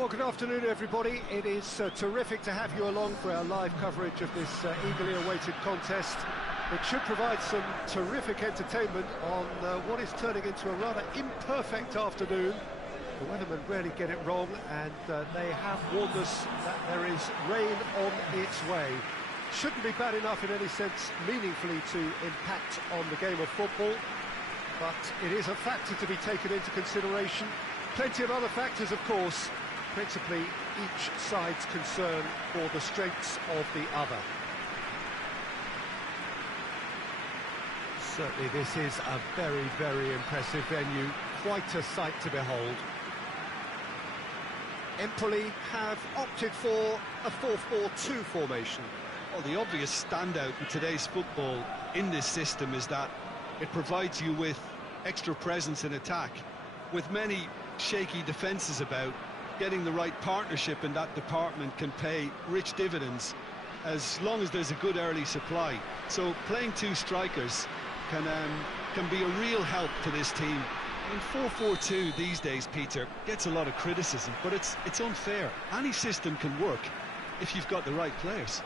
Well, good afternoon, everybody. It is terrific to have you along for our live coverage of this eagerly awaited contest. It should provide some terrific entertainment on what is turning into a rather imperfect afternoon. The weathermen rarely get it wrong, and they have warned us that there is rain on its way. Shouldn't be bad enough in any sense meaningfully to impact on the game of football, but it is a factor to be taken into consideration. Plenty of other factors, of course, principally each side's concern for the strengths of the other. Certainly this is a very, very impressive venue, quite a sight to behold. Empoli have opted for a 4-4-2 formation. Well, the obvious standout in today's football in this system is that it provides you with extra presence in attack. With many shaky defences about, getting the right partnership in that department can pay rich dividends as long as there's a good early supply. So playing two strikers can be a real help to this team. I mean, 4-4-2 these days, Peter, gets a lot of criticism, but it's unfair. Any system can work if you've got the right players.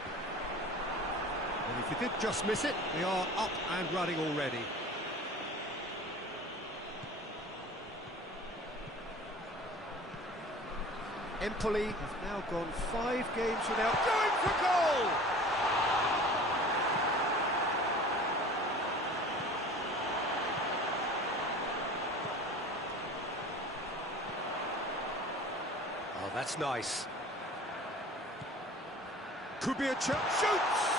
And if you did just miss it, we are up and running already. Empoli have now gone 5 games without going for goal! Oh, that's nice. Could be a chance. Shoots!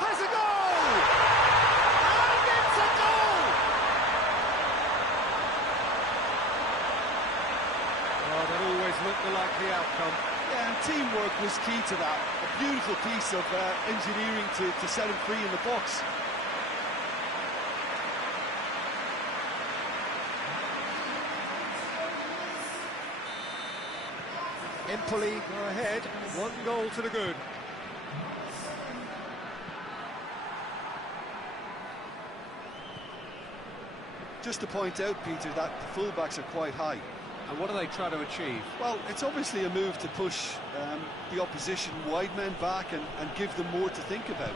Has a goal! And it's a goal! Oh, that always looked the likely outcome. Yeah, and teamwork was key to that. A beautiful piece of engineering to set him free in the box. Empoli go ahead, 1 goal to the good. Just to point out, Peter, that the fullbacks are quite high. And what are they trying to achieve? Well, it's obviously a move to push the opposition wide men back and give them more to think about.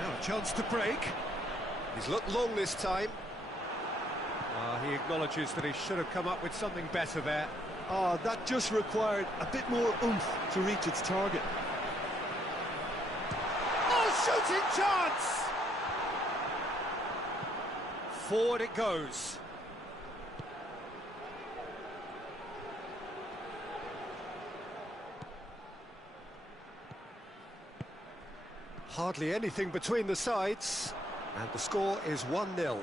Now a chance to break. He's looked long this time. He acknowledges that he should have come up with something better there. That just required a bit more oomph to reach its target. Oh, shooting chance! Forward it goes. Hardly anything between the sides, and the score is 1-0.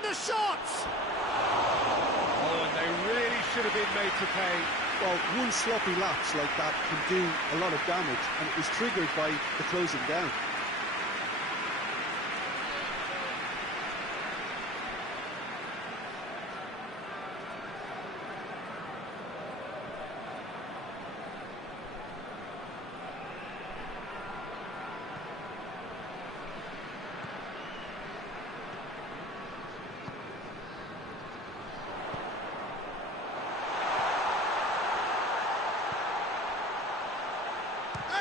The shot! Oh, and they really should have been made to pay. Well, one sloppy lapse like that can do a lot of damage, and it was triggered by the closing down.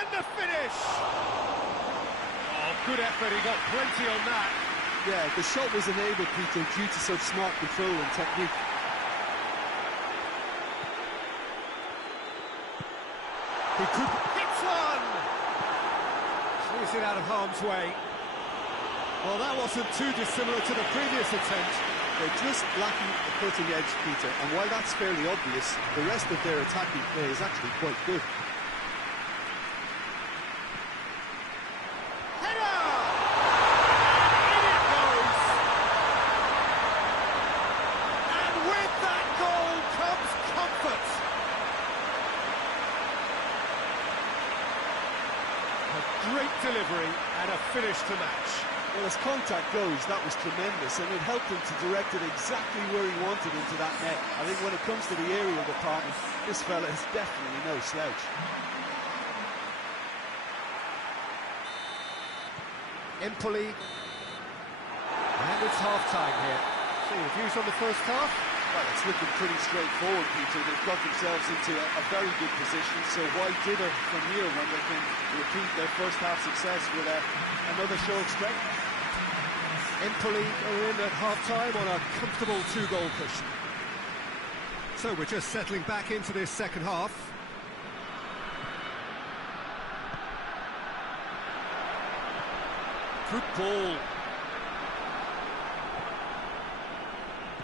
The finish! Oh, good effort, he got plenty on that. Yeah, the shot was enabled, Peter, due to such smart control and technique. He could hit one! Clears it out of harm's way. Well, that wasn't too dissimilar to the previous attempt. They're just lacking a cutting edge, Peter, and while that's fairly obvious, the rest of their attacking play is actually quite good. Great delivery and a finish to match. Well, as contact goes, that was tremendous, and it helped him to direct it exactly where he wanted into that net. I think when it comes to the aerial department, this fella is definitely no slouch. EMPOLI, and it's half-time here. So your views on the first half? Well, it's looking pretty straightforward, Peter. They've got themselves into a very good position, so why dither from here when they can repeat their first half success with another show of strength? EMPOLI are in at half-time on a comfortable 2-goal cushion. So we're just settling back into this second half. Good ball.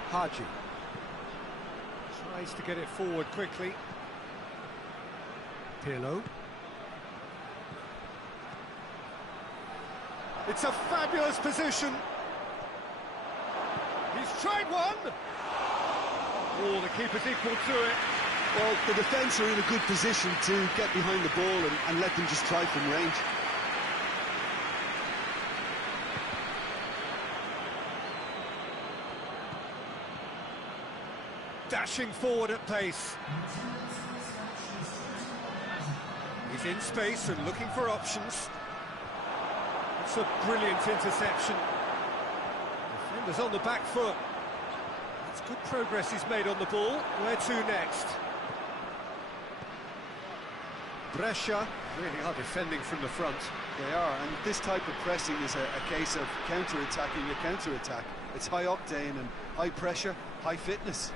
Haji tries to get it forward quickly. Pirlo. It's a fabulous position. He's tried one. Oh, the keeper's equal to it. Well, the defence are in a good position to get behind the ball and let them just try from range. Dashing forward at pace. He's in space and looking for options. It's a brilliant interception. Defender's on the back foot. It's good progress he's made on the ball. Where to next? Brescia really are defending from the front. They are, and this type of pressing is a case of counter-attacking a counter-attack. It's high octane and high pressure, high fitness.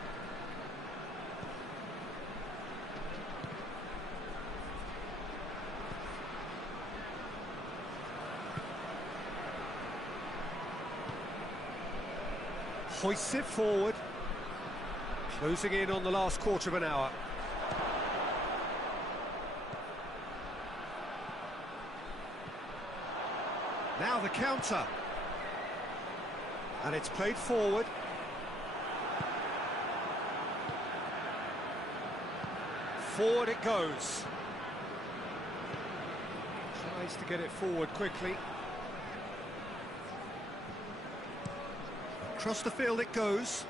Hoists it forward. Closing in on the last quarter of an hour. Now the counter. And it's played forward. Forward it goes. Tries to get it forward quickly. Across the field it goes.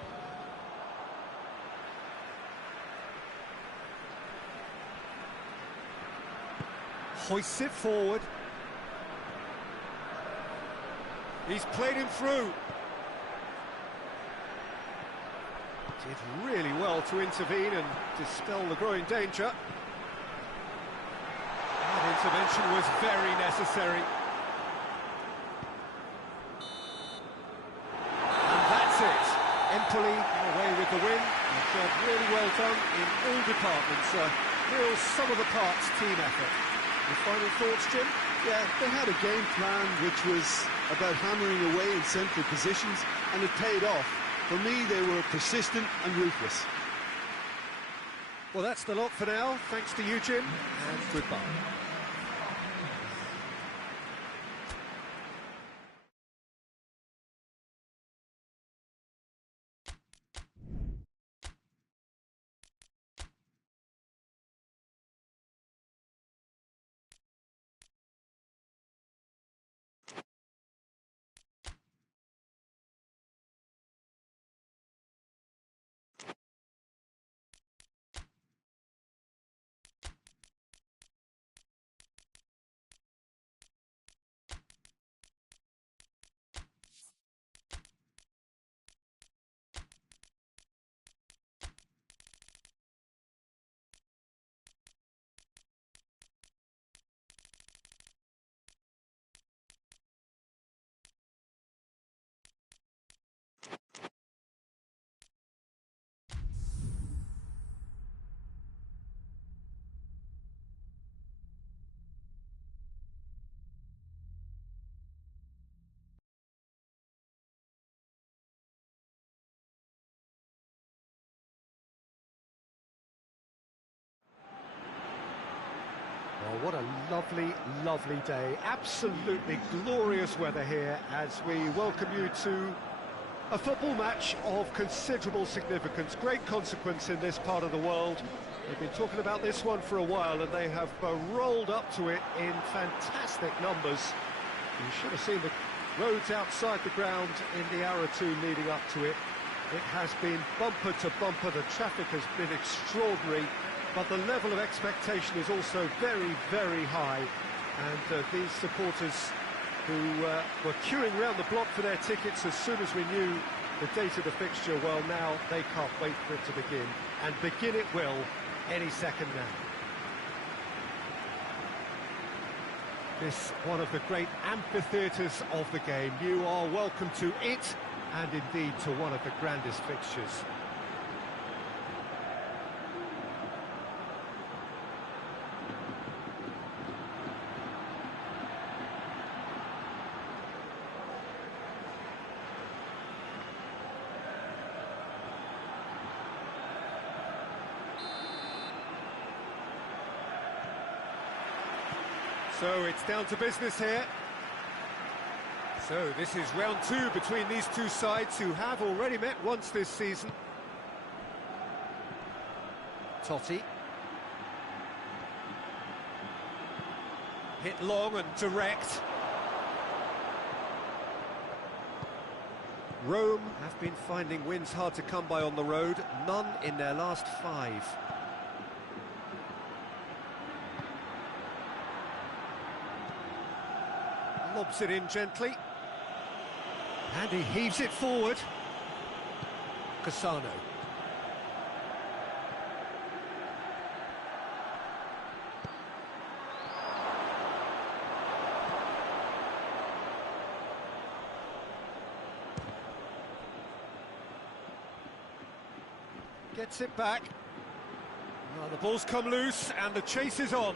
Hoists it forward. He's played him through. Did really well to intervene and dispel the growing danger. That intervention was very necessary. And that's it. EMPOLI away with the win. A job really well done in all departments. A real sum-of-the-parts team effort. Your final thoughts, Jim? Yeah, they had a game plan which was about hammering away in central positions, and it paid off. For me, they were persistent and ruthless. Well, that's the lot for now. Thanks to you, Jim, and goodbye. Well, what a lovely, lovely day. Absolutely glorious weather here as we welcome you to a football match of considerable significance. Great consequence in this part of the world. They've been talking about this one for a while, and they have rolled up to it in fantastic numbers. You should have seen the roads outside the ground in the hour or two leading up to it. It has been bumper to bumper. The traffic has been extraordinary, but the level of expectation is also very, very high. And these supporters who were queuing around the block for their tickets as soon as we knew the date of the fixture, well, now they can't wait for it to begin. And begin it will any second now. This one of the great amphitheatres of the game. You are welcome to it, and indeed to one of the grandest fixtures. So it's down to business here. So this is round two between these two sides who have already met once this season. Totti. Hit long and direct. Rome have been finding wins hard to come by on the road, none in their last 5. Lobs it in gently. And he heaves it forward. Cassano. Gets it back. Well, the ball's come loose and the chase is on.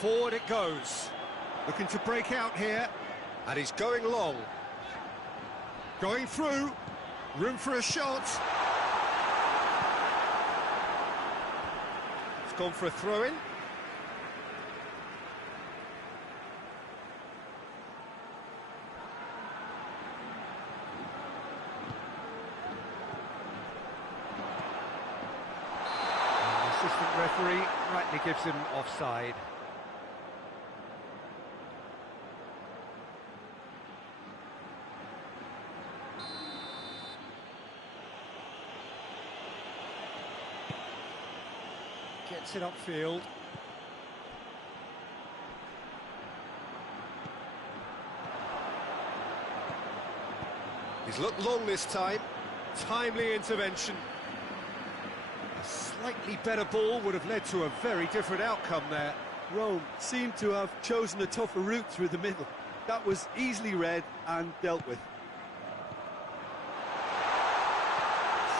Forward it goes. Looking to break out here. And he's going long. Going through. Room for a shot. It's gone for a throw-in. The assistant referee rightly gives him offside. Gets it upfield. He's looked long this time. Timely intervention. A slightly better ball would have led to a very different outcome there. Rome seemed to have chosen a tougher route through the middle. That was easily read and dealt with.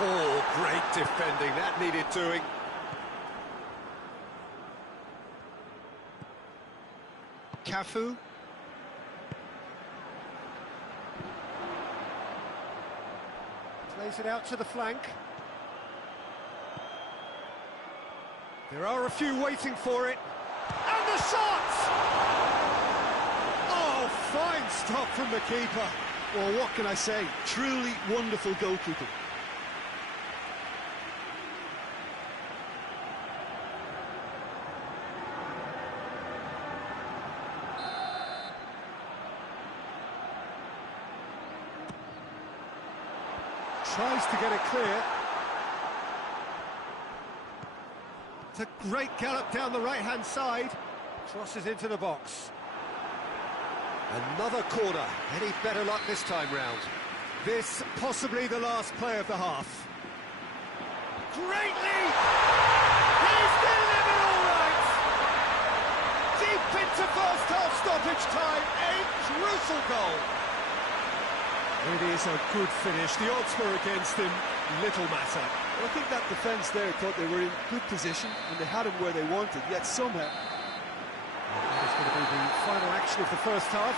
Oh, great defending. That needed doing. Cafu. Plays it out to the flank. There are a few waiting for it. And the shot! Oh, fine stop from the keeper. Well, what can I say? Truly wonderful goalkeeping. Tries to get it clear. It's a great gallop down the right-hand side. Crosses into the box. Another corner. Any better luck this time round? This possibly the last play of the half. Great lead! He's delivered all right! Deep into first half stoppage time. A crucial goal. It is a good finish. The odds were against him. Little matter. Well, I think that defence there thought they were in good position and they had him where they wanted, yet somehow... That is going to be the final action of the first half.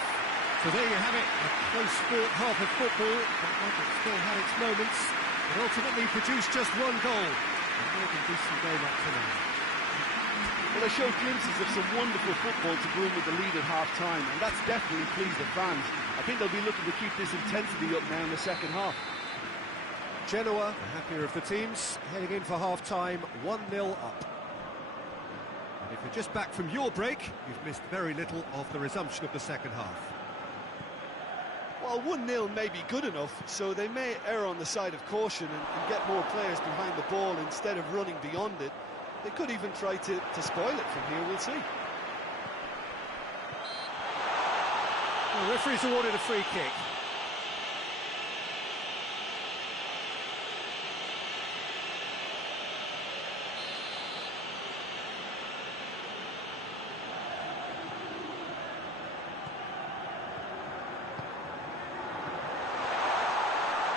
So there you have it, a close-fought half of football, but one that still had its moments. It ultimately produced just one goal. A more than decent game up to now. Well, they showed glimpses of some wonderful football to go in with the lead at half-time, and that's definitely pleased the fans. I think they'll be looking to keep this intensity up now in the second half. Genoa, the happier of the teams, heading in for half-time, 1-0 up. And if you're just back from your break, you've missed very little of the resumption of the second half. Well, 1-0 may be good enough, so they may err on the side of caution and get more players behind the ball instead of running beyond it. They could even try to spoil it from here, we'll see. The referee's awarded a free kick.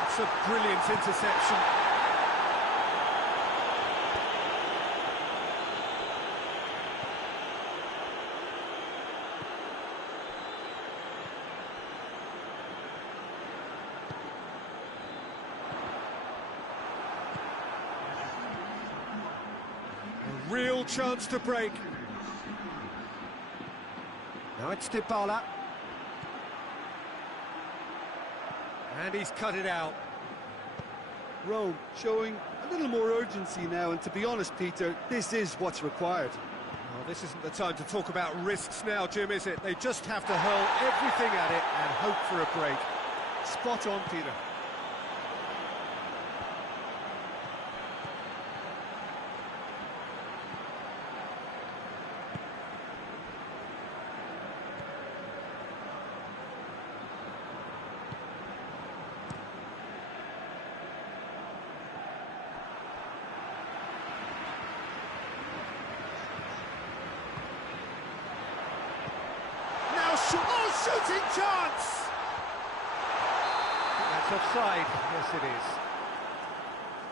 It's a brilliant interception. A real chance to break. Now it's Dybala. And he's cut it out. Rome showing a little more urgency now, and to be honest, Peter, this is what's required. Well, this isn't the time to talk about risks now, Jim, is it? They just have to hurl everything at it and hope for a break. Spot on, Peter. Shooting chance! That's offside. Yes, it is.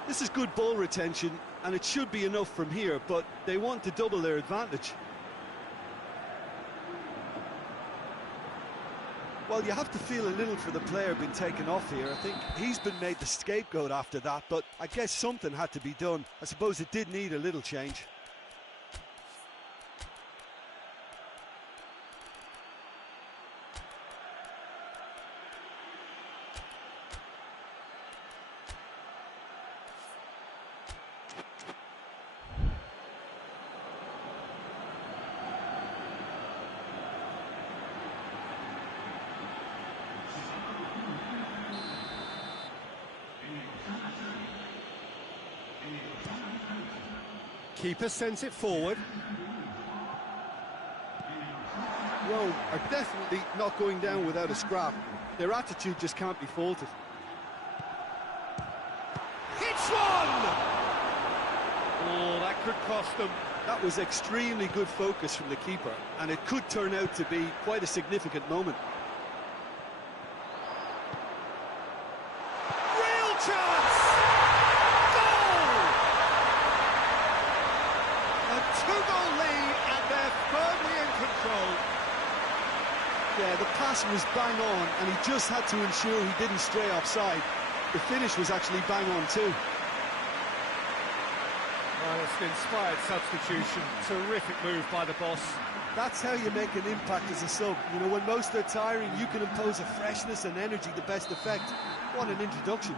This is good ball retention, and it should be enough from here, but they want to double their advantage. Well, you have to feel a little for the player being taken off here. I think he's been made the scapegoat after that, but I guess something had to be done. I suppose it did need a little change. Keeper sends it forward. Rome are definitely not going down without a scrap. Their attitude just can't be faulted. Hits one! Oh, that could cost them. That was extremely good focus from the keeper, and it could turn out to be quite a significant moment. Real chance! Two-goal lead, and they're firmly in control. Yeah, the pass was bang on, and he just had to ensure he didn't stray offside. The finish was actually bang on too. Well, it's an inspired substitution. Terrific move by the boss. That's how you make an impact as a sub. You know, when most are tiring, you can impose a freshness and energy to best effect. What an introduction.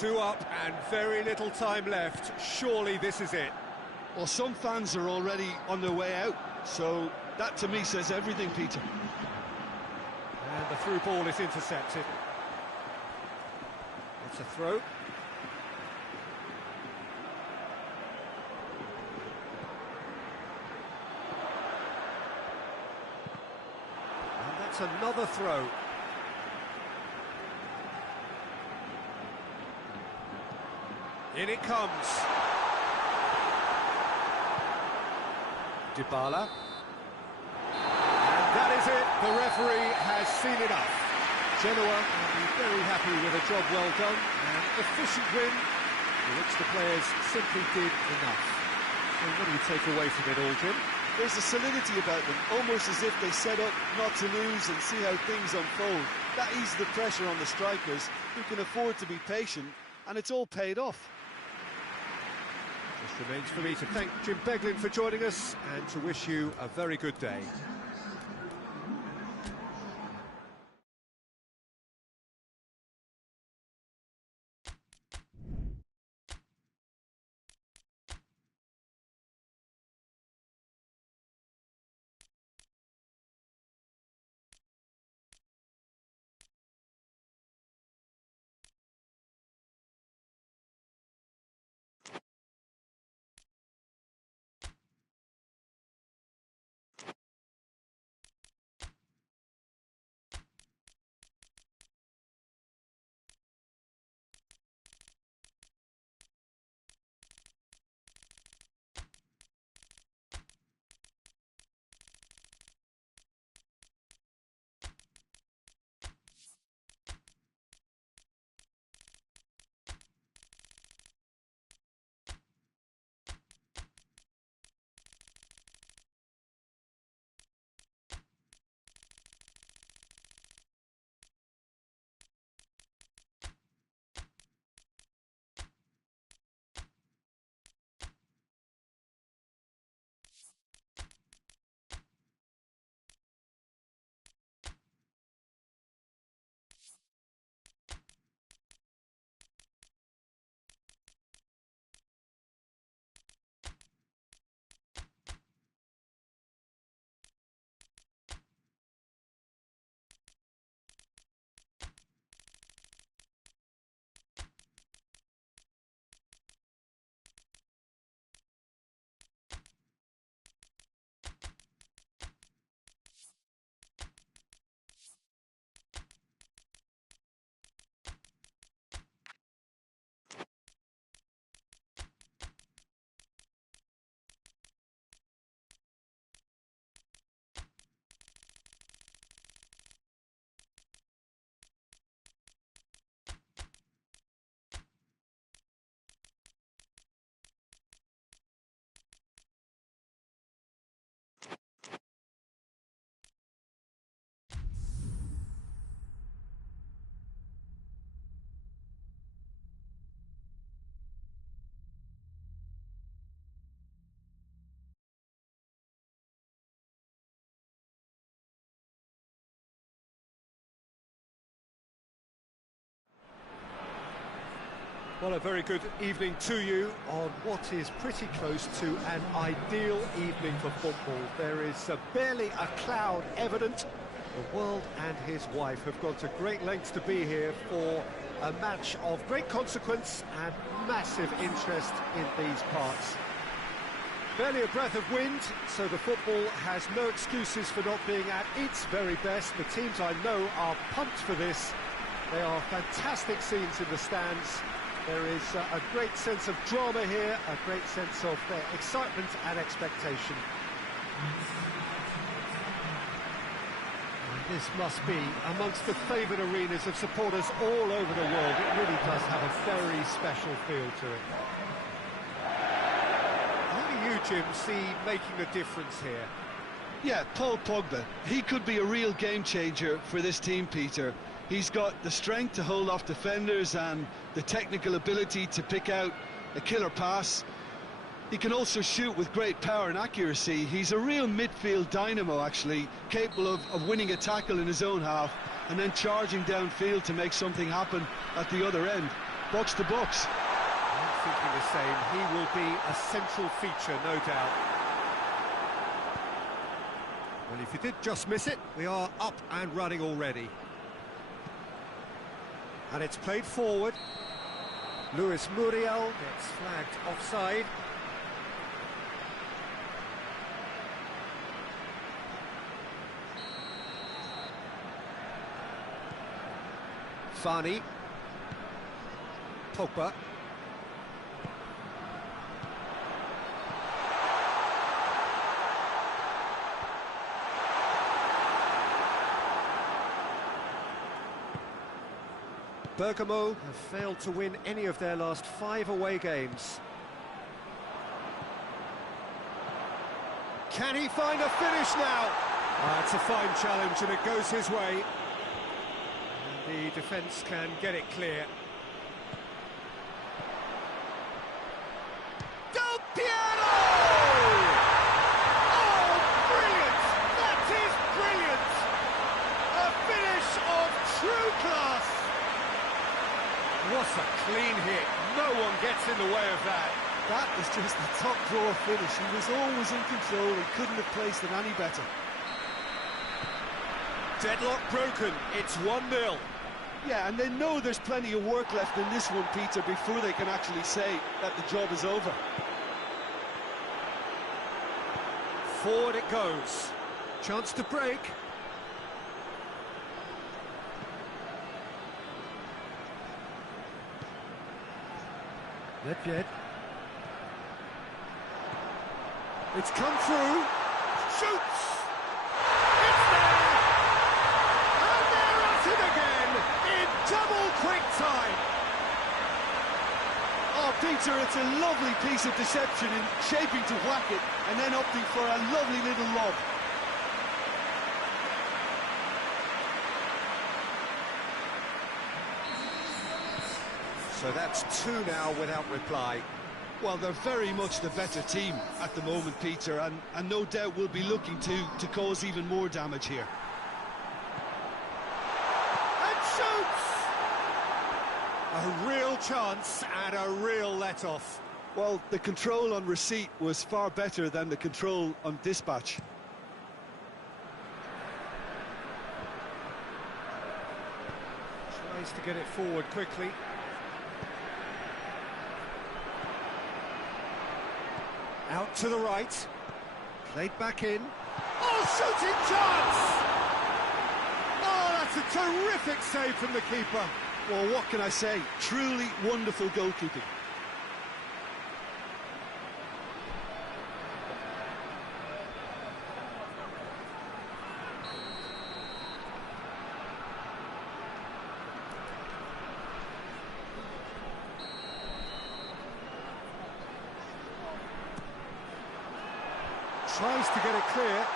2 up and very little time left. Surely this is it. Well, some fans are already on their way out, so that to me says everything, Peter. And the through ball is intercepted. It's a throw. And that's another throw. In it comes. Dybala. And that is it. The referee has seen enough. Genoa will be very happy with a job well done. An efficient win, in which the players simply did enough. So what do you take away from it all, Jim? There's a solidity about them, almost as if they set up not to lose and see how things unfold. That eases the pressure on the strikers, who can afford to be patient, and it's all paid off. Just remains for me to thank Jim Beglin for joining us and to wish you a very good day. Well, a very good evening to you on what is pretty close to an ideal evening for football. There is barely a cloud evident. The world and his wife have gone to great lengths to be here for a match of great consequence and massive interest in these parts. Barely a breath of wind, so the football has no excuses for not being at its very best. The teams I know are pumped for this. They are fantastic scenes in the stands. There is a great sense of drama here, a great sense of excitement and expectation. And this must be amongst the favoured arenas of supporters all over the world. It really does have a very special feel to it. How do you, Jim, see making a difference here? Yeah, Paul Pogba. He could be a real game changer for this team, Peter. He's got the strength to hold off defenders and the technical ability to pick out a killer pass. He can also shoot with great power and accuracy. He's a real midfield dynamo, actually, capable of winning a tackle in his own half and then charging downfield to make something happen at the other end. Box to box. I'm thinking the same. He will be a central feature, no doubt. Well, if you did just miss it, we are up and running already. And it's played forward. Luis Muriel gets flagged offside. Fani. Pogba. Bergamo have failed to win any of their last 5 away games. Can he find a finish now? It's a fine challenge and it goes his way. And the defence can get it clear. Del Piero! Oh, brilliant! That is brilliant! A finish of true class! What a clean hit. No one gets in the way of that. That is just a top drawer finish. He was always in control and couldn't have placed it any better. Deadlock broken. It's 1-0. Yeah, and they know there's plenty of work left in this one, Peter, before they can actually say that the job is over. Forward it goes. Chance to break. Nedved. It's come through. Shoots! It's there! And they're at it again in double quick time. Oh, Peter, it's a lovely piece of deception in shaping to whack it and then opting for a lovely little lob. So that's 2 now without reply. Well, they're very much the better team at the moment, Peter, and no doubt will be looking to cause even more damage here. And shoots! A real chance and a real let-off. Well, the control on receipt was far better than the control on dispatch. Tries to get it forward quickly. Out to the right. Played back in. Oh, shooting chance! Oh, that's a terrific save from the keeper. Well, what can I say? Truly wonderful goalkeeping. Tries to get it clear.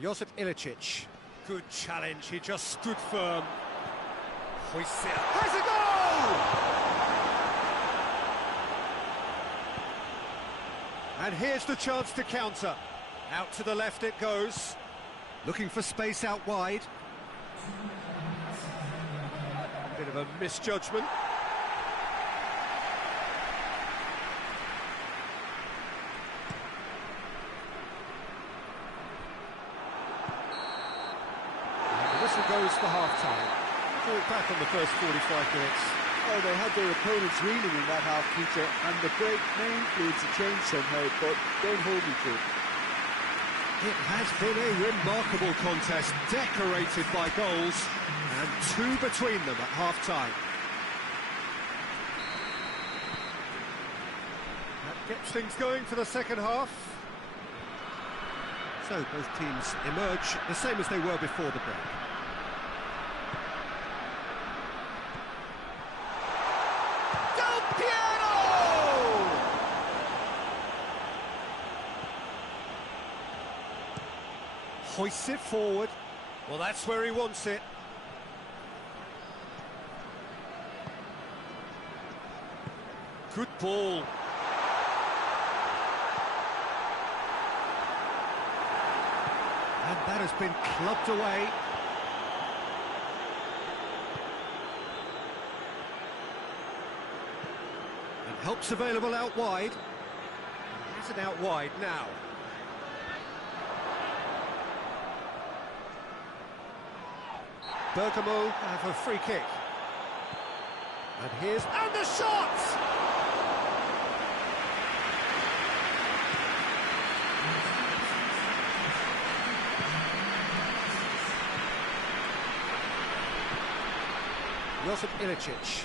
Josip Ilicic. Good challenge, he just stood firm. Hoisea has a goal! And here's the chance to counter. Out to the left it goes. Looking for space out wide. of a misjudgment. And the whistle goes for half-time. Fall back on the first 45 minutes. Oh, they had their opponents reeling in that half, Peter, and the break may influence a change somehow, but don't hold me to it. It has been a remarkable contest, decorated by goals, and two between them at half-time. That gets things going for the second half. So both teams emerge the same as they were before the break. Hoists it forward. Well, that's where he wants it. Good ball. And that has been clubbed away. And help's available out wide. Is it out wide now? Bergamo have a free kick. And and the shot! Josip Ilicic.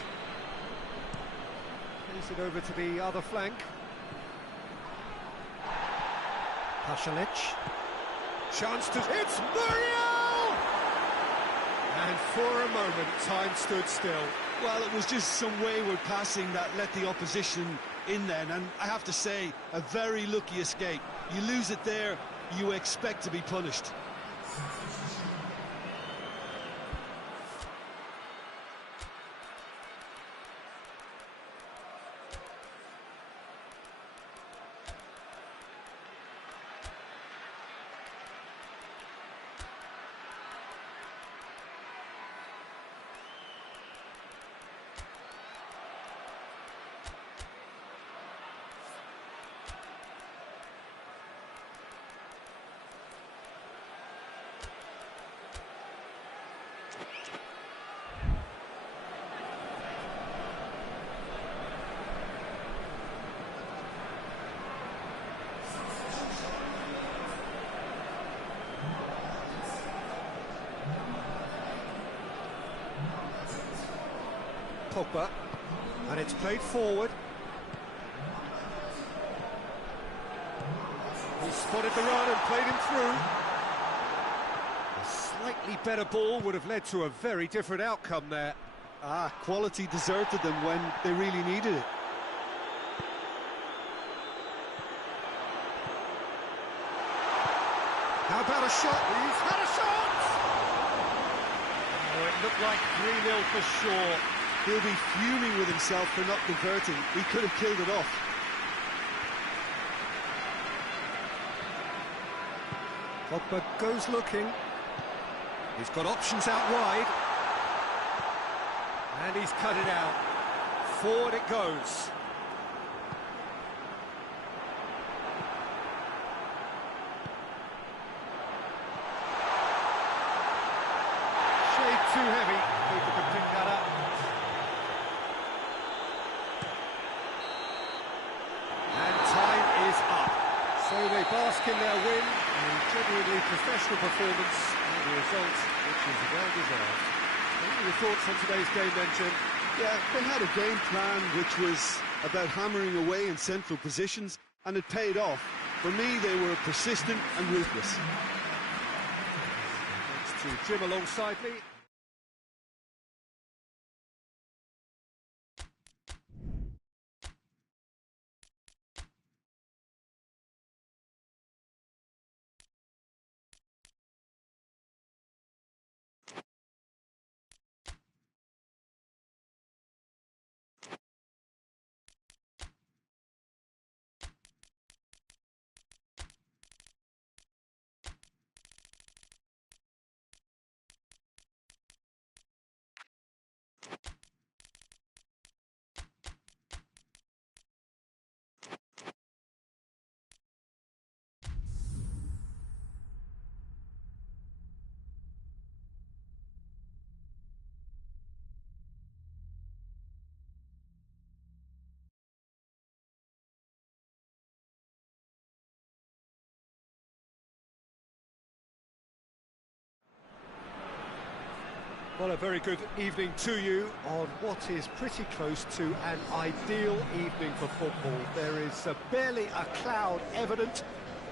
Plays it over to the other flank. Pasalic. Chance to... It's Muriel! And for a moment, time stood still. Well, it was just some wayward passing that let the opposition in then, and I have to say, a very lucky escape. You lose it there, you expect to be punished. Pogba, and it's played forward. He spotted the run and played him through. A slightly better ball would have led to a very different outcome there. Quality deserted them when they really needed it. How about a shot? He's had a shot! Oh, it looked like 3-0 for sure. He'll be fuming with himself for not converting. He could have killed it off. Pogba goes looking. He's got options out wide. And he's cut it out. Forward it goes. Shade too heavy. Keeper can pick that up. And time is up. So they bask in their win. A genuinely professional performance, and the result, which is well deserved. What are your thoughts on today's game then, Jim? Yeah, they had a game plan which was about hammering away in central positions, and it paid off. For me, they were persistent and ruthless. Thanks to Jim alongside me. Well, a very good evening to you on what is pretty close to an ideal evening for football. There is barely a cloud evident.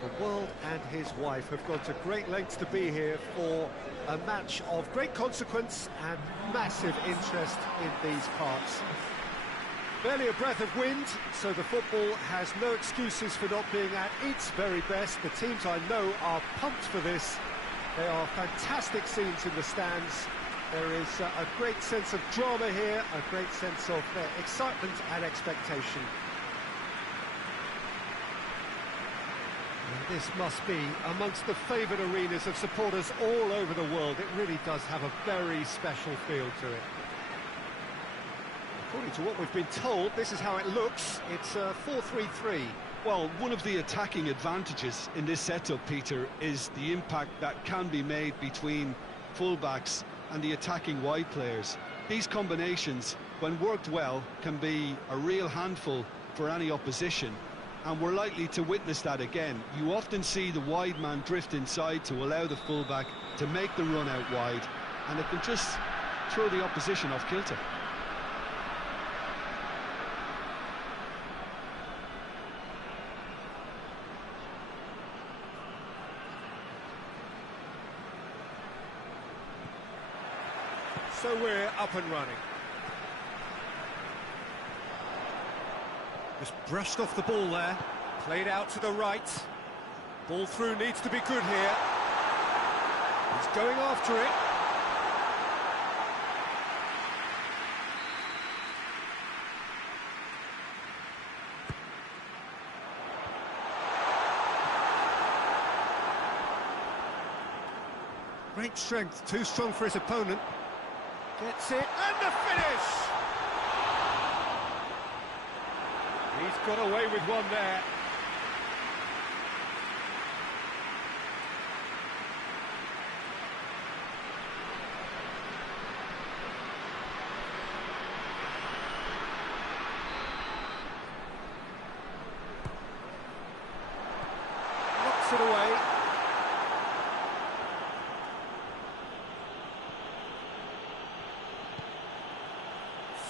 The world and his wife have gone to great lengths to be here for a match of great consequence and massive interest in these parts. Barely a breath of wind, so the football has no excuses for not being at its very best. The teams I know are pumped for this. There are fantastic scenes in the stands. There is a great sense of drama here, a great sense of excitement and expectation. And this must be amongst the favoured arenas of supporters all over the world. It really does have a very special feel to it. According to what we've been told, this is how it looks. It's 4-3-3. Well, one of the attacking advantages in this setup, Peter, is the impact that can be made between fullbacks and the attacking wide players. These combinations, when worked well, can be a real handful for any opposition, and we're likely to witness that again. You often see the wide man drift inside to allow the fullback to make the run out wide, and it can just throw the opposition off kilter. So we're up and running. Just brushed off the ball there. Played out to the right. Ball through needs to be good here. He's going after it. Great strength, too strong for his opponent. Gets it, and the finish! He's got away with one there. Knocks it away.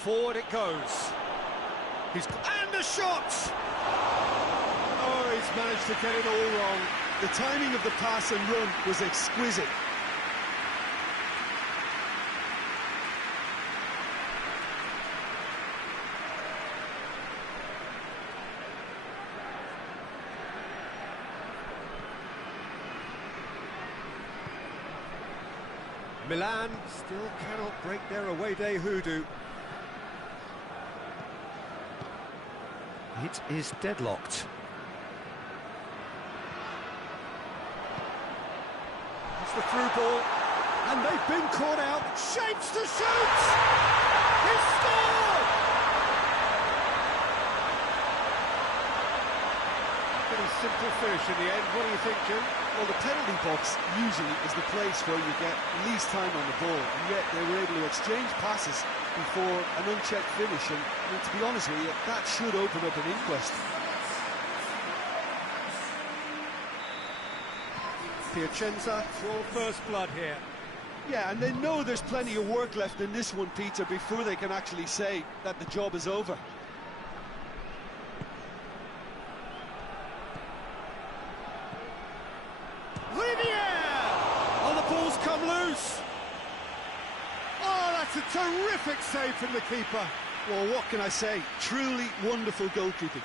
Forward it goes. And the shot! Oh, he's managed to get it all wrong. The timing of the pass and run was exquisite. Milan still cannot break their away day hoodoo. It is deadlocked. It's the through ball, and they've been caught out. Shapes to shoot! He scored! Pretty simple finish in the end. What do you think, Jim? Well, the penalty box usually is the place where you get least time on the ball, and yet they were able to exchange passes before an unchecked finish, and I mean, to be honest with you, that should open up an inquest. Piacenza for first blood here. Yeah, and they know there's plenty of work left in this one, Peter, before they can actually say that the job is over. Oh, the ball's come loose. Oh, that's a terrific save from the keeper. Well, what can I say? Truly wonderful goalkeeping.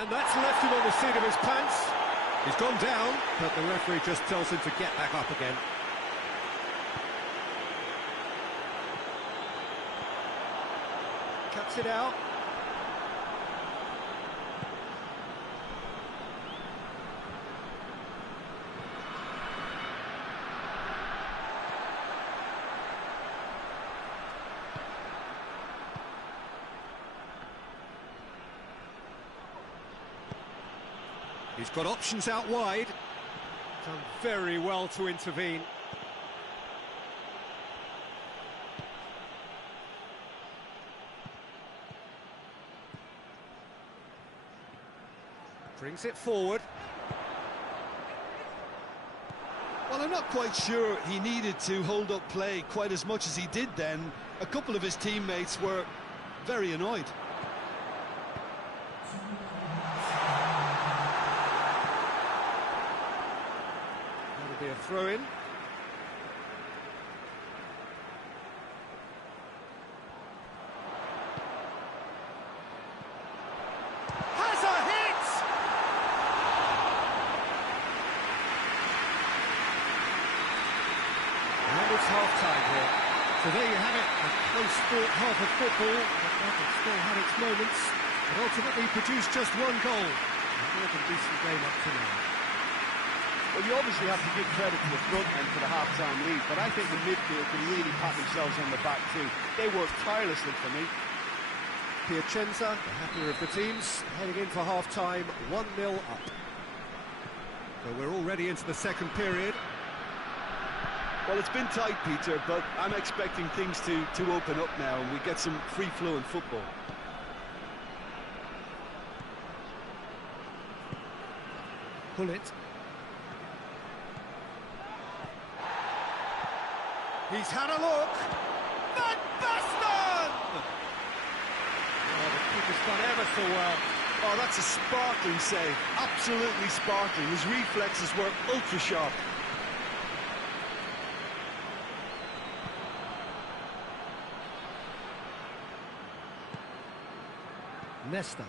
And that's left him on the seat of his pants. He's gone down, but the referee just tells him to get back up again. Cuts it out. He's got options out wide. Done very well to intervene. Brings it forward. Well, I'm not quite sure he needed to hold up play quite as much as he did then. A couple of his teammates were very annoyed. That'll be a throw-in. It's half-time here. So there you have it, a close-fought half of football, but that has still had its moments, and ultimately produced just one goal. A more than decent game up to now. Well, you obviously have to give credit to the front men for the half-time lead, but I think the midfield can really pat themselves on the back too. They worked tirelessly for me. Piacenza, the happier of the teams, heading in for half-time, 1-0 up. So we're already into the second period. Well, it's been tight, Peter, but I'm expecting things to open up now and we get some free-flowing football. Pull it. He's had a look. Van Basten! Oh, the keeper's done ever so well. Oh, that's a sparkling save. Absolutely sparkling. His reflexes were ultra-sharp. Nesta.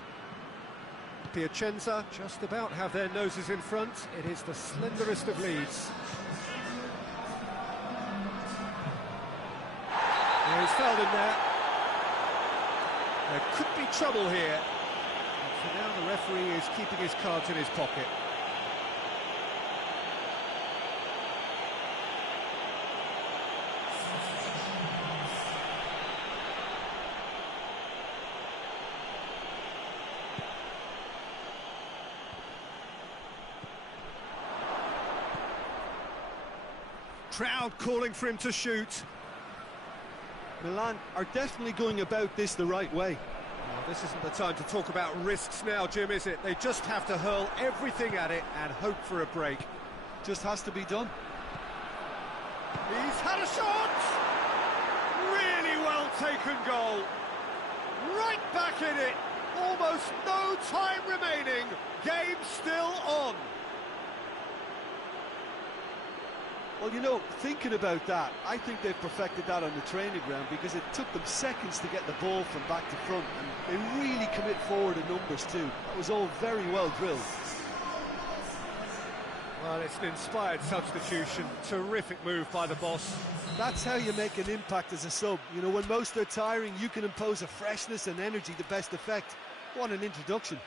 Piacenza just about have their noses in front. It is the slenderest of leads. Oh, he's fouled in there. There could be trouble here. But for now, the referee is keeping his cards in his pocket. Crowd calling for him to shoot. Milan are definitely going about this the right way. Well, this isn't the time to talk about risks now, Jim, is it? They just have to hurl everything at it and hope for a break. Just has to be done. He's had a shot! Really well taken goal. Right back in it. Almost no time remaining. Game still on. Well, you know, thinking about that, I think they've perfected that on the training ground because it took them seconds to get the ball from back to front, and they really commit forward in numbers too. That was all very well drilled. Well, it's an inspired substitution. Terrific move by the boss. That's how you make an impact as a sub. You know, when most are tiring, you can impose a freshness and energy to best effect. What an introduction.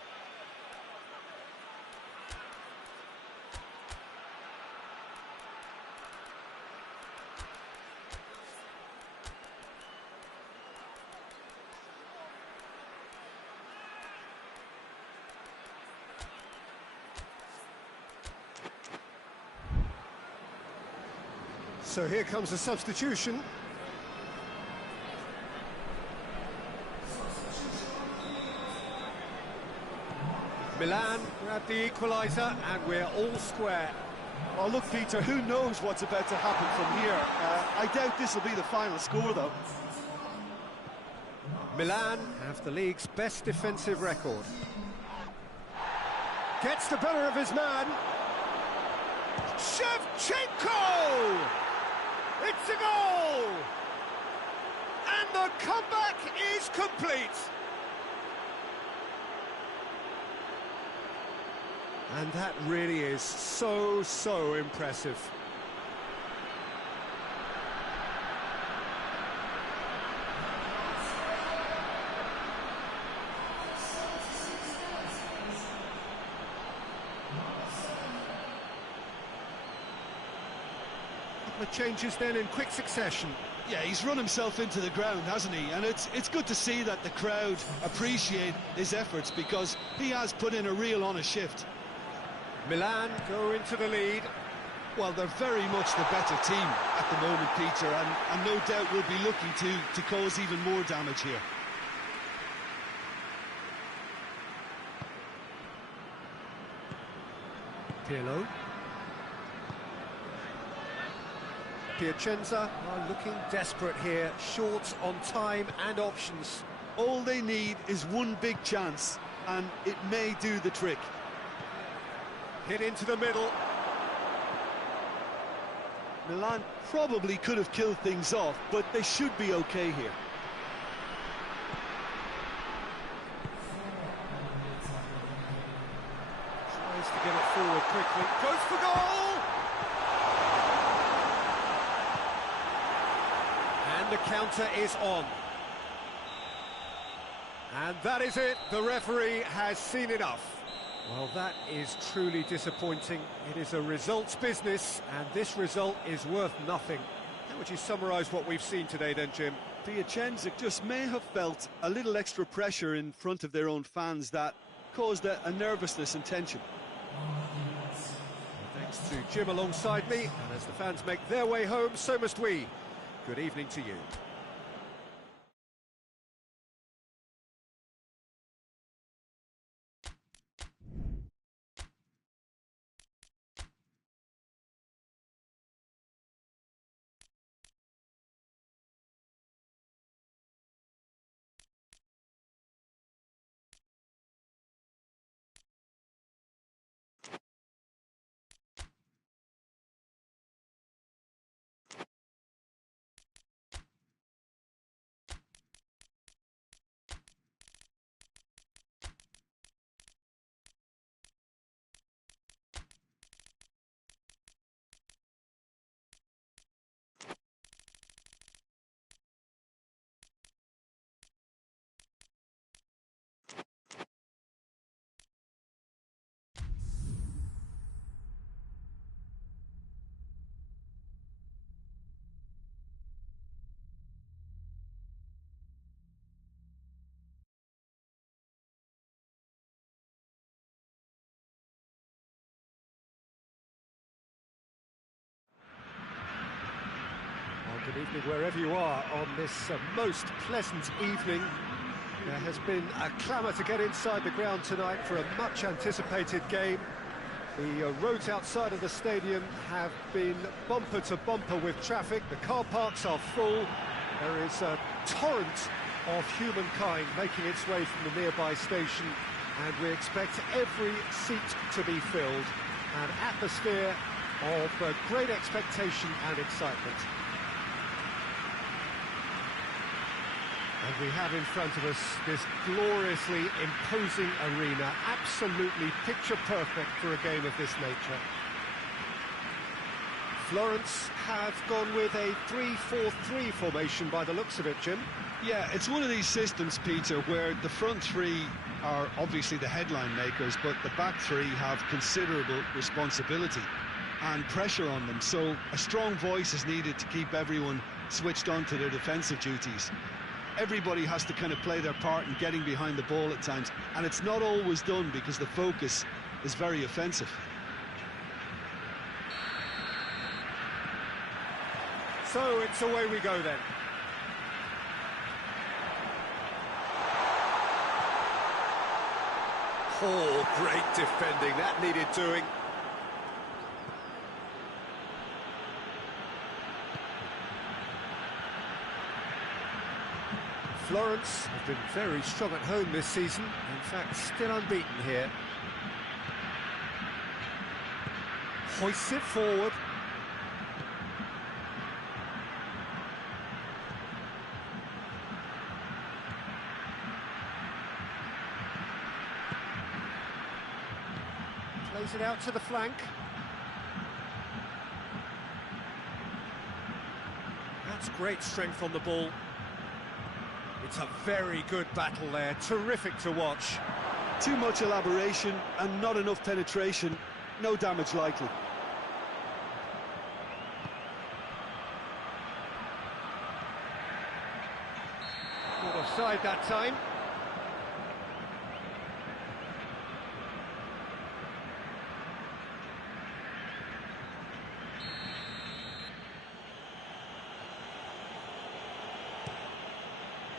So here comes the substitution. Milan grab the equaliser and we're all square. Oh, look, Peter, who knows what's about to happen from here? I doubt this will be the final score, though. Milan have the league's best defensive record. Gets the better of his man. Shevchenko! It's a goal! And the comeback is complete. And that really is so impressive. The changes then in quick succession. Yeah, he's run himself into the ground, hasn't he? And it's good to see that the crowd appreciate his efforts because he has put in a real honest shift. Milan go into the lead. Well, they're very much the better team at the moment, Peter, and no doubt will be looking to cause even more damage here. Pirlo. Piacenza are looking desperate here, short on time and options. All they need is one big chance, and it may do the trick. Hit into the middle. Milan probably could have killed things off, but they should be okay here. Tries to get it forward quickly. Goes for goal! And the counter is on. And that is it. The referee has seen enough. Well, that is truly disappointing. It is a results business, and this result is worth nothing. How would you summarise what we've seen today then, Jim? Piacenza just may have felt a little extra pressure in front of their own fans that caused a nervousness and tension. Thanks to Jim alongside me, and as the fans make their way home, so must we. Good evening to you. Good evening wherever you are on this most pleasant evening. There has been a clamour to get inside the ground tonight for a much-anticipated game. The roads outside of the stadium have been bumper to bumper with traffic. The car parks are full. There is a torrent of humankind making its way from the nearby station, and we expect every seat to be filled. An atmosphere of great expectation and excitement. And we have in front of us this gloriously imposing arena, absolutely picture-perfect for a game of this nature. Florence have gone with a 3-4-3 formation by the looks of it, Jim. Yeah, it's one of these systems, Peter, where the front three are obviously the headline makers, but the back three have considerable responsibility and pressure on them. So a strong voice is needed to keep everyone switched on to their defensive duties. Everybody has to kind of play their part in getting behind the ball at times, and it's not always done because the focus is very offensive. So it's away we go then. Oh, great defending, that needed doing. Florence have been very strong at home this season, in fact still unbeaten here. Hoists it forward. Plays it out to the flank. That's great strength on the ball. It's a very good battle there, terrific to watch. Too much elaboration and not enough penetration, no damage likely. Not offside that time.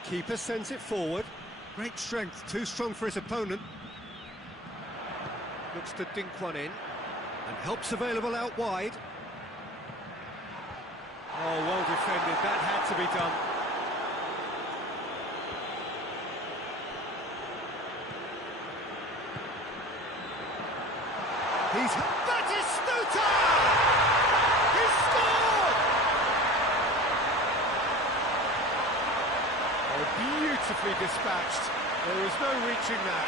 Keeper sends it forward. Great strength, too strong for his opponent. Looks to dink one in. And help's available out wide. Oh, well defended. That had to be done. Batistuta! He scored! Oh, beautifully dispatched. There was no reaching that.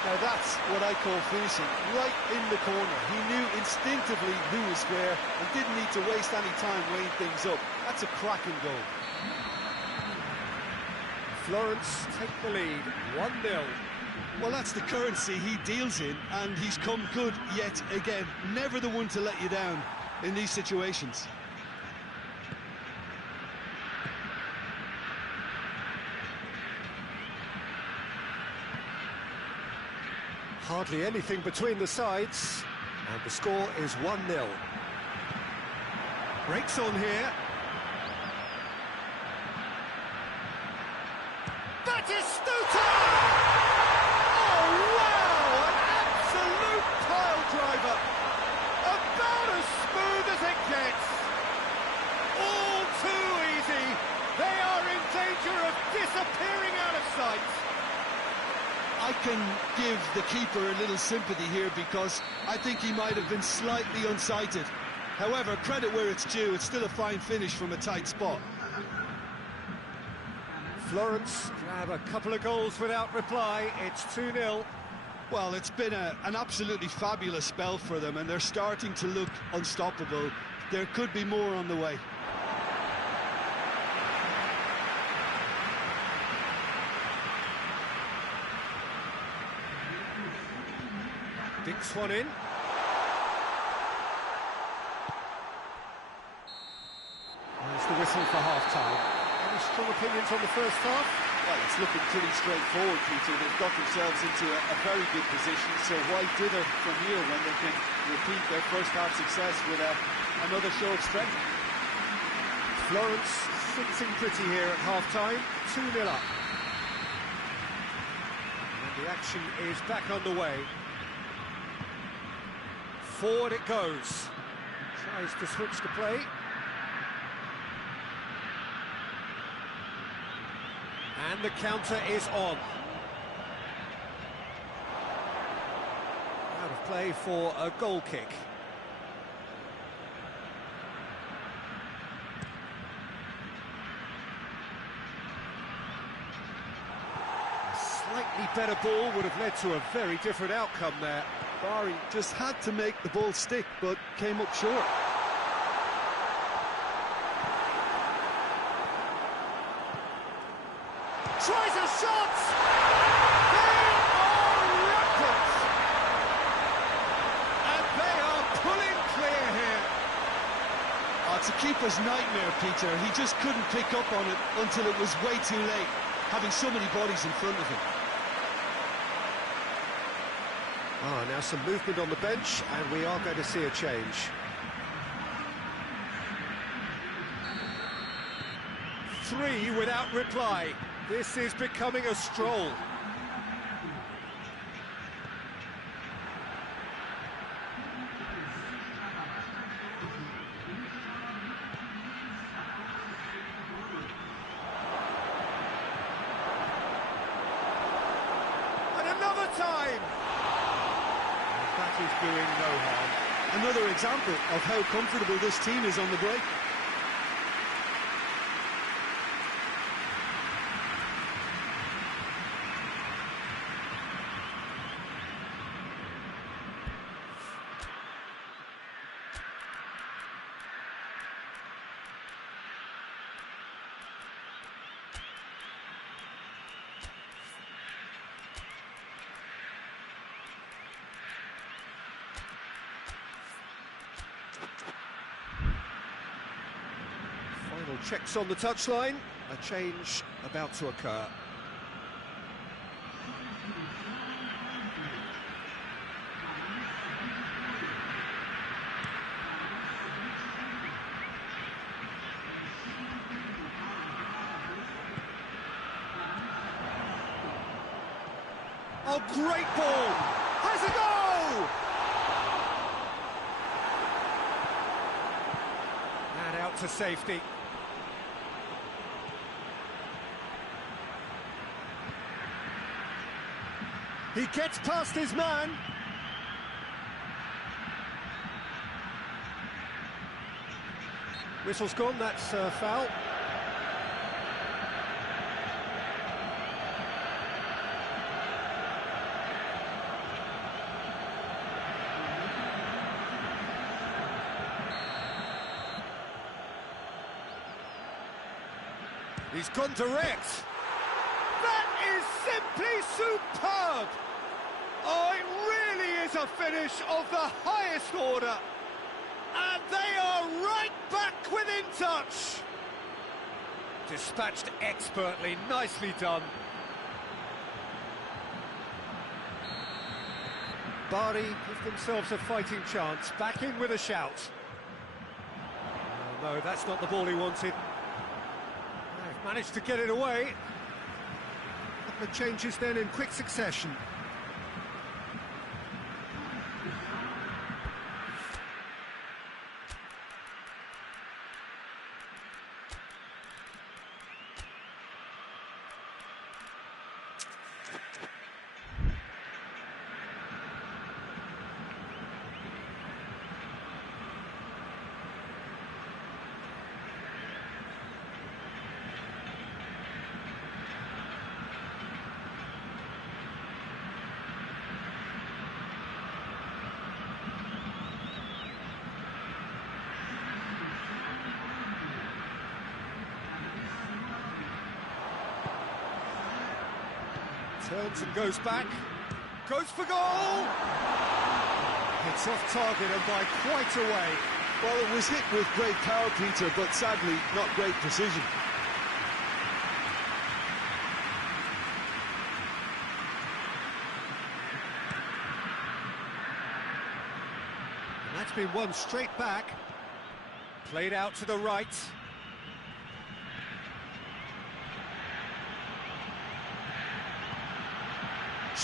Now that's what I call finishing, right in the corner. He knew instinctively who was where and didn't need to waste any time weighing things up. That's a cracking goal. Florence take the lead, 1-0. Well, that's the currency he deals in, and he's come good yet again. Never the one to let you down in these situations. Hardly anything between the sides, and the score is 1-0. Breaks on here. Batistuta! Oh, wow! An absolute pile driver! About as smooth as it gets! All too easy! They are in danger of disappearing out of sight! I can give the keeper a little sympathy here because I think he might have been slightly unsighted. However, credit where it's due, it's still a fine finish from a tight spot. Florence grab a couple of goals without reply. It's 2-0. Well, it's been an absolutely fabulous spell for them, and they're starting to look unstoppable. There could be more on the way. Dicks one in. There's the whistle for half-time. Any strong opinions on the first half? Well, it's looking pretty straightforward, Peter. They've got themselves into a very good position, so why dither from here when they can repeat their first half success with another show of strength? Florence sitting pretty here at half-time, 2-0 up. And the action is back underway. Forward it goes. Tries to switch the play. And the counter is on. Out of play for a goal kick. A slightly better ball would have led to a very different outcome there. Bari just had to make the ball stick, but came up short. Tries a shot! They are rampant! And they are pulling clear here. Oh, it's a keeper's nightmare, Peter. He just couldn't pick up on it until it was way too late, having so many bodies in front of him. Now some movement on the bench, and we are going to see a change. Three without reply. This is becoming a stroll. And another time! That is doing no harm. Another example of how comfortable this team is on the break. Final checks on the touchline. A change about to occur. Oh, great ball! Has a goal! out to safety. He gets past his man. Whistle's gone, that's foul. He's gone direct. That is simply superb! Oh, it really is a finish of the highest order. And they are right back within touch. Dispatched expertly, nicely done. Bari give themselves a fighting chance, back in with a shout. Oh, no, that's not the ball he wanted. They've managed to get it away. A couple of changes then in quick succession. Turns and goes back. Goes for goal! It's off target and by quite a way. Well, it was hit with great power, Peter, but sadly, not great precision. And that's been won straight back. Played out to the right.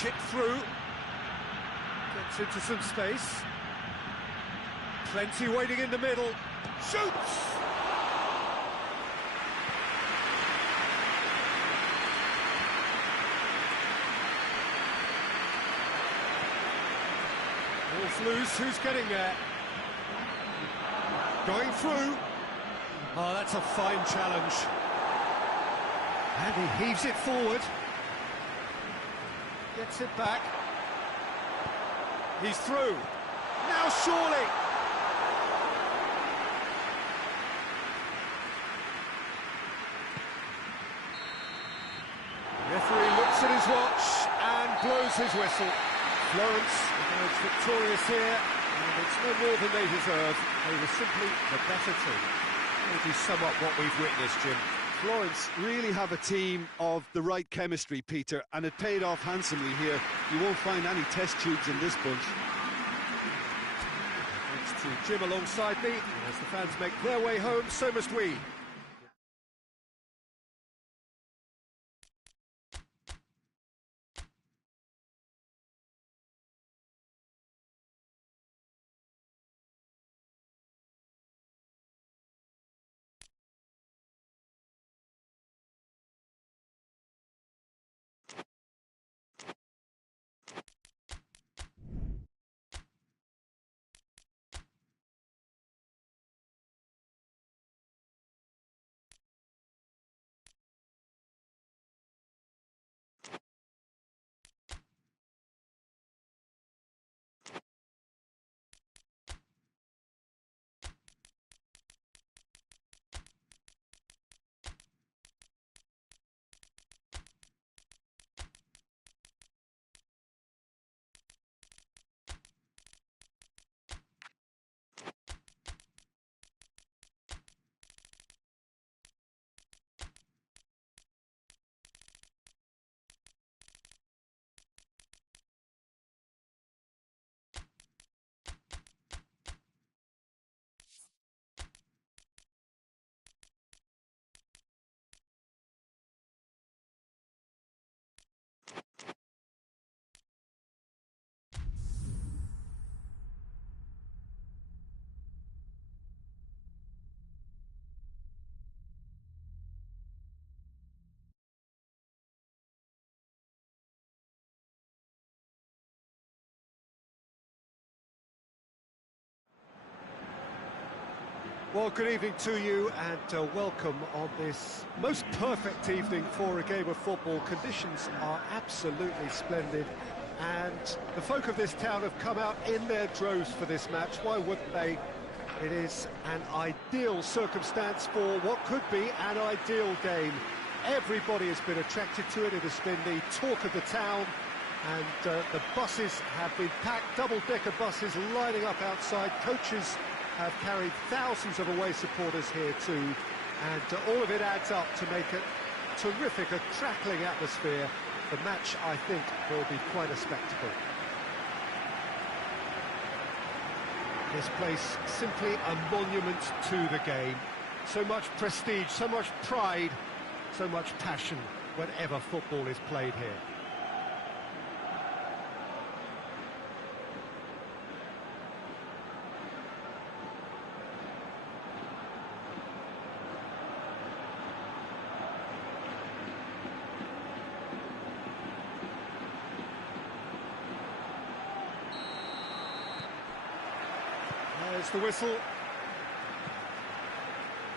Chip through. Gets into some space. Plenty waiting in the middle. Shoots! Ball's loose, who's getting there? Going through. Oh, that's a fine challenge. And he heaves it forward. Gets it back. He's through. Now surely. Referee looks at his watch and blows his whistle. Florence emerged victorious here, and it's no more than they deserve. They were simply the better team. Maybe sum up what we've witnessed, Jim. Florence really have a team of the right chemistry, Peter, and it paid off handsomely here. You won't find any test tubes in this bunch. Thanks to Jim alongside me. As the fans make their way home, so must we. Well, good evening to you and welcome on this most perfect evening for a game of football. Conditions are absolutely splendid and the folk of this town have come out in their droves for this match. Why wouldn't they? It is an ideal circumstance for what could be an ideal game. Everybody has been attracted to it. It has been the talk of the town, and the buses have been packed, double-decker buses lining up outside. Coaches have carried thousands of away supporters here too, and all of it adds up to make it terrific, a crackling atmosphere. The match, I think, will be quite a spectacle. This place simply a monument to the game. So much prestige, so much pride, so much passion whenever football is played here. There's the whistle.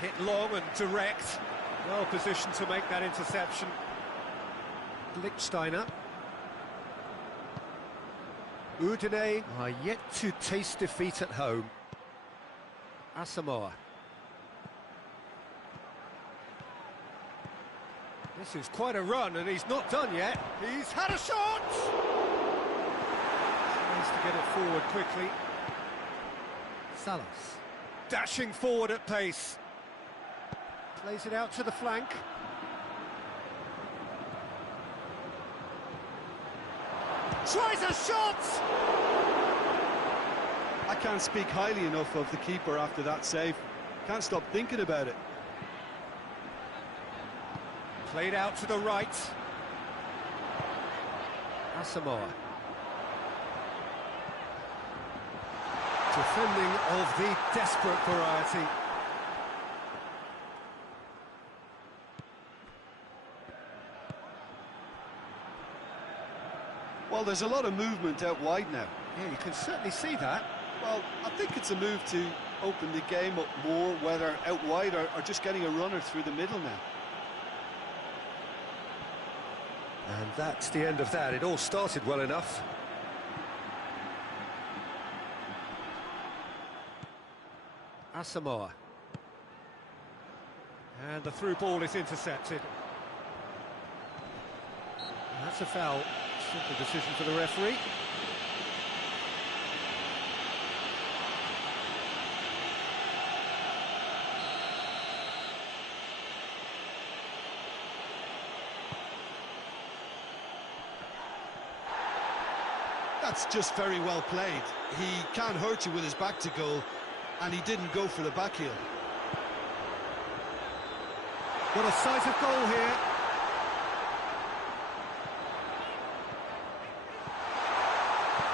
Hit long and direct. Well positioned to make that interception. Lichtsteiner. Udine are yet to taste defeat at home. Asamoah. This is quite a run and he's not done yet. He's had a shot! Tries to get it forward quickly. Salas. Dashing forward at pace. Plays it out to the flank. Tries a shot! I can't speak highly enough of the keeper after that save. Can't stop thinking about it. Played out to the right. Asamoah. Defending of the desperate variety. Well, there's a lot of movement out wide now. Yeah, you can certainly see that. Well, I think it's a move to open the game up more, whether out wide or just getting a runner through the middle now. And that's the end of that. It all started well enough. Asamoah. And the through ball is intercepted. That's a foul. Simple decision for the referee. That's just very well played. He can't hurt you with his back to goal, and he didn't go for the back heel. Got a sight of goal here.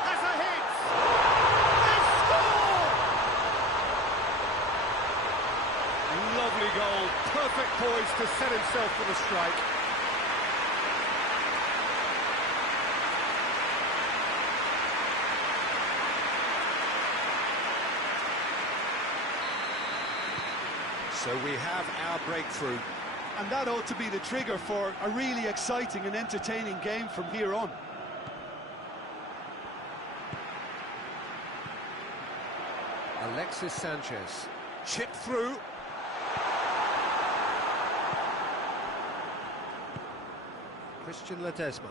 Has a hit! They score! Lovely goal. Perfect poise to set himself for the strike. So we have our breakthrough. And that ought to be the trigger for a really exciting and entertaining game from here on. Alexis Sanchez. Chipped through. Christian Ledesma.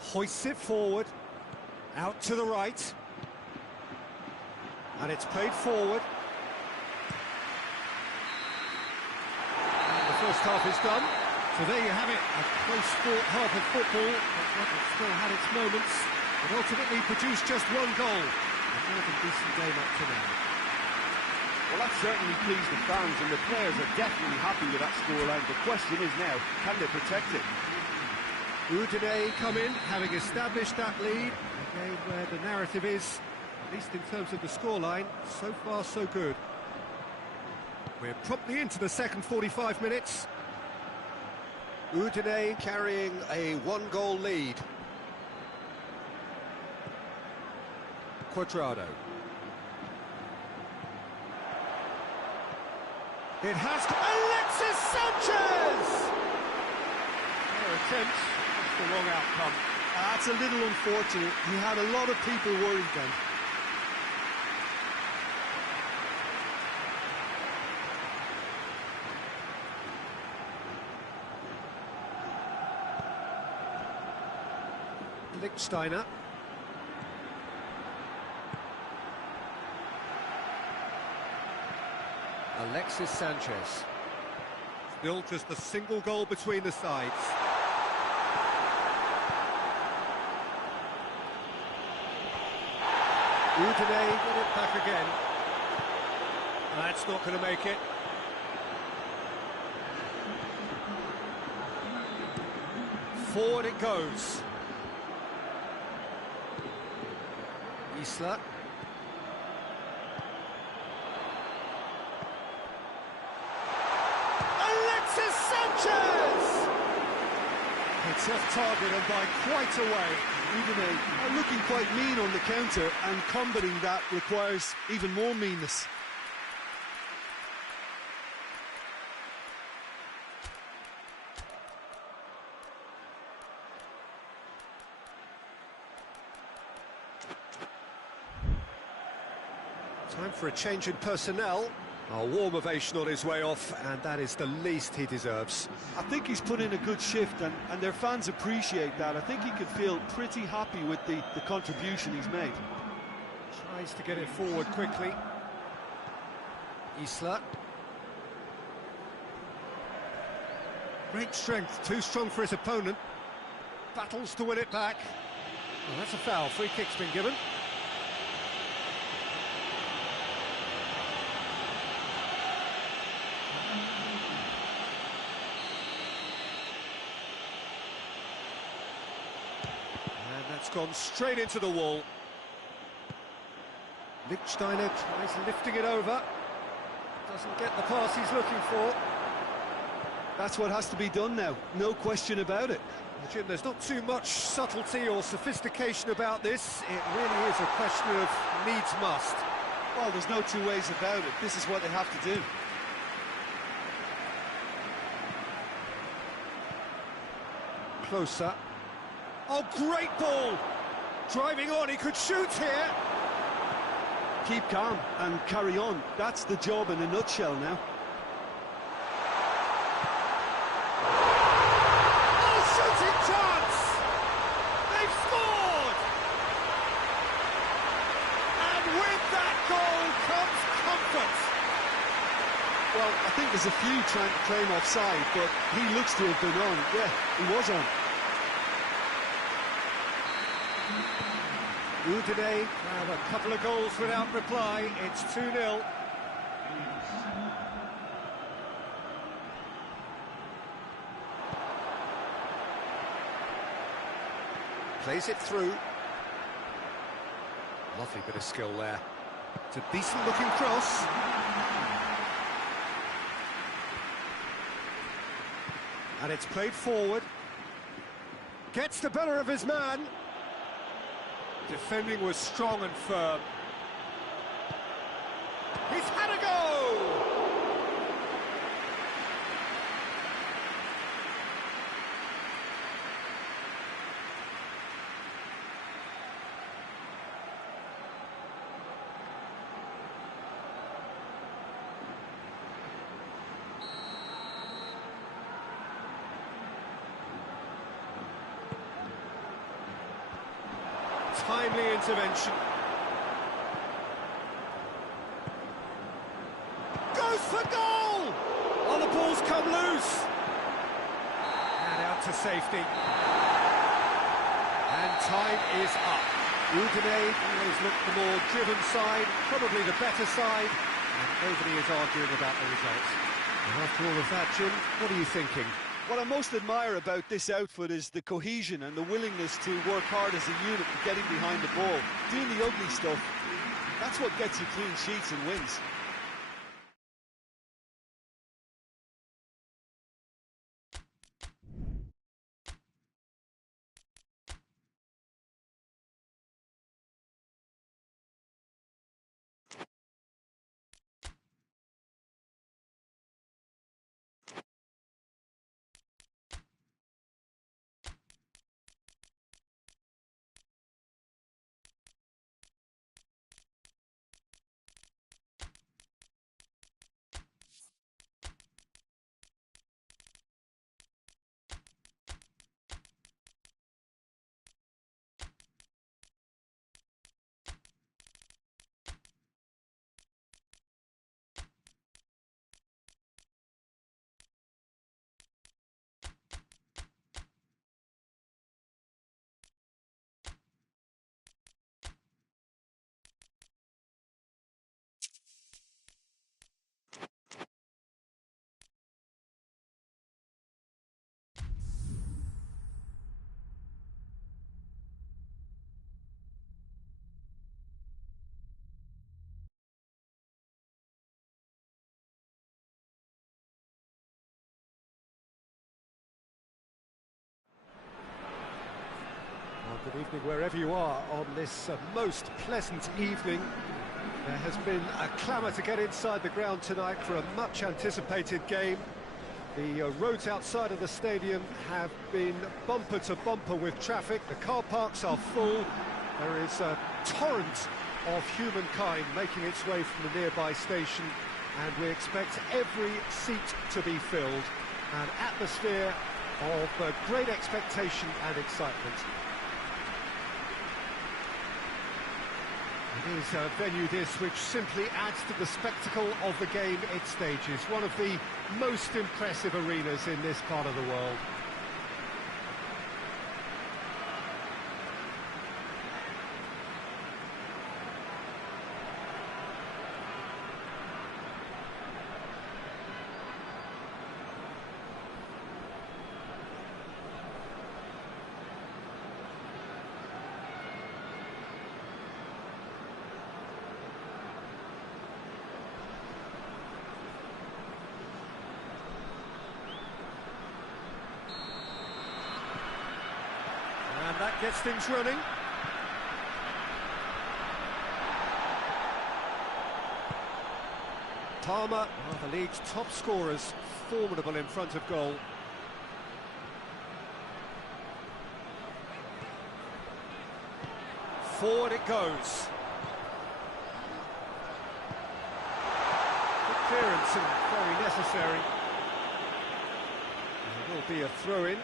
Hoists it forward. Out to the right. And it's played forward. First half is done, so there you have it, a close fought half of football, but one that still had its moments, but ultimately produced just one goal. A more than decent game up to now. Well, that certainly pleased the fans, and the players are definitely happy with that scoreline. The question is now, can they protect it? Udine come in, having established that lead, a game where the narrative is, at least in terms of the scoreline, so far so good. We're promptly into the second 45 minutes. Udine carrying a one-goal lead. Cuadrado. It has to... Alexis Sanchez! Their attempt, that's the wrong outcome. That's a little unfortunate. He had a lot of people worried then. Lichtsteiner. Alexis Sanchez. Still just a single goal between the sides. Udine get it back again. That's not going to make it. Forward it goes. Isla. Alexis Sanchez! It's off target and by quite a way. Udine are looking quite mean on the counter, and combating that requires even more meanness. Time for a change in personnel. A warm ovation on his way off, and that is the least he deserves. I think he's put in a good shift, and their fans appreciate that. I think he could feel pretty happy with the contribution he's made. Tries to get it forward quickly. Isla. Great strength, too strong for his opponent. Battles to win it back. Well, that's a foul. Free kick's been given. It's gone straight into the wall. Lichtsteiner tries lifting it over. Doesn't get the pass he's looking for. That's what has to be done now, no question about it. Jim, there's not too much subtlety or sophistication about this. It really is a question of needs must. Well, there's no two ways about it. This is what they have to do. Closer. Oh, great ball! Driving on, he could shoot here. Keep calm and carry on. That's the job in a nutshell now. Oh, shooting chance! They've scored! And with that goal comes comfort. Well, I think there's a few trying to claim offside, but he looks to have been on. Yeah, he was on. Udine have a couple of goals without reply. It's 2-0. Plays it through. Lovely bit of skill there. It's a decent looking cross. And it's played forward. Gets the better of his man. Defending was strong and firm. He's had a go! Timely intervention. Goes for goal! Oh, the ball's come loose. And out to safety. And time is up. Udine always looked the more driven side, probably the better side, and nobody is arguing about the results. And after all of that, Jim, what are you thinking? What I most admire about this outfit is the cohesion and the willingness to work hard as a unit in getting behind the ball. Doing the ugly stuff, that's what gets you clean sheets and wins. Good evening wherever you are on this most pleasant evening. There has been a clamour to get inside the ground tonight for a much-anticipated game. The roads outside of the stadium have been bumper to bumper with traffic. The car parks are full. There is a torrent of humankind making its way from the nearby station, and we expect every seat to be filled. An atmosphere of great expectation and excitement. It is a venue this which simply adds to the spectacle of the game it stages. One of the most impressive arenas in this part of the world. And that gets things running. Palmer, one of the league's top scorers, formidable in front of goal. Forward it goes. Good clearance and very necessary. There will be a throw-in.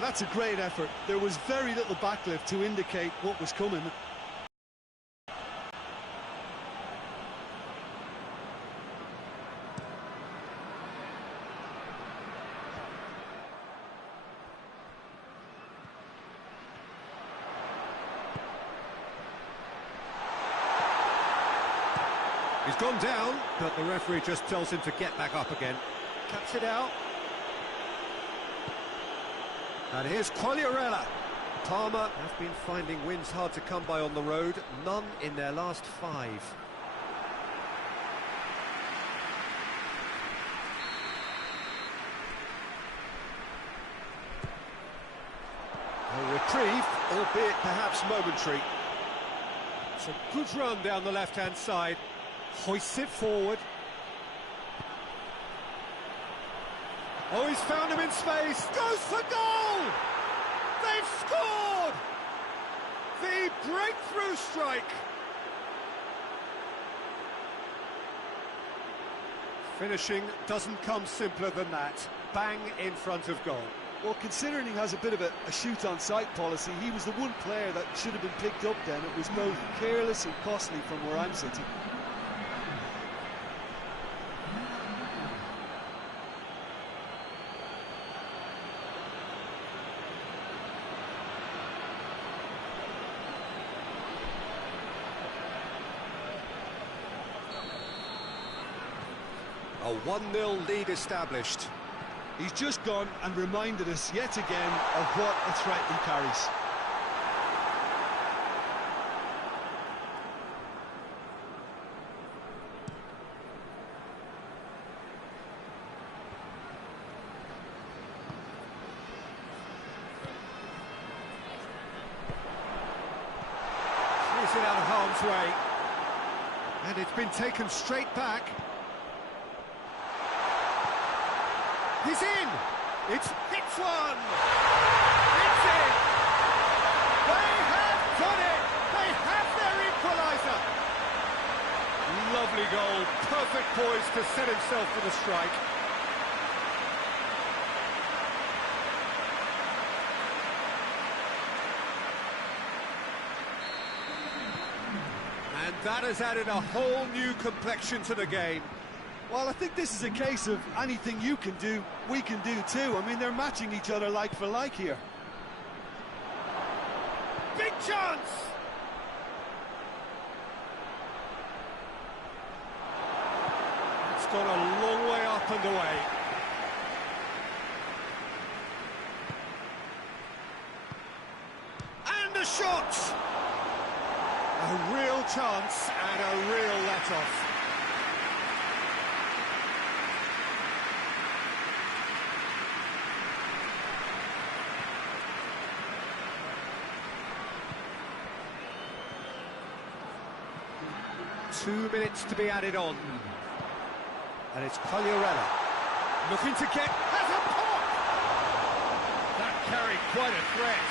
That's a great effort. There was very little backlift to indicate what was coming. He's gone down, but the referee just tells him to get back up again. Cuts it out. And here's Quagliarella. Palmer have been finding wins hard to come by on the road, none in their last 5. A reprieve, albeit perhaps momentary. It's a good run down the left-hand side. Hoists it forward. Oh, he's found him in space. Goes for goal! They've scored! The breakthrough strike. Finishing doesn't come simpler than that. Bang in front of goal. Well, considering he has a bit of a shoot-on-sight policy, he was the one player that should have been picked up then. It was both careless and costly from where I'm sitting. A 1-0 lead established. He's just gone and reminded us yet again of what a threat he carries. Clears it out of harm's way. And it's been taken straight back. He's in! It's one! It's in! They have done it! They have their equaliser! Lovely goal, perfect poise to set himself for the strike. And that has added a whole new complexion to the game. Well, I think this is a case of anything you can do, we can do too. I mean, they're matching each other like for like here. Big chance! It's gone a long way up and away. And a shot! A real chance and a real let-off. Two minutes to be added on. And it's Quagliarella. Looking to get... has a pop! That carried quite a threat.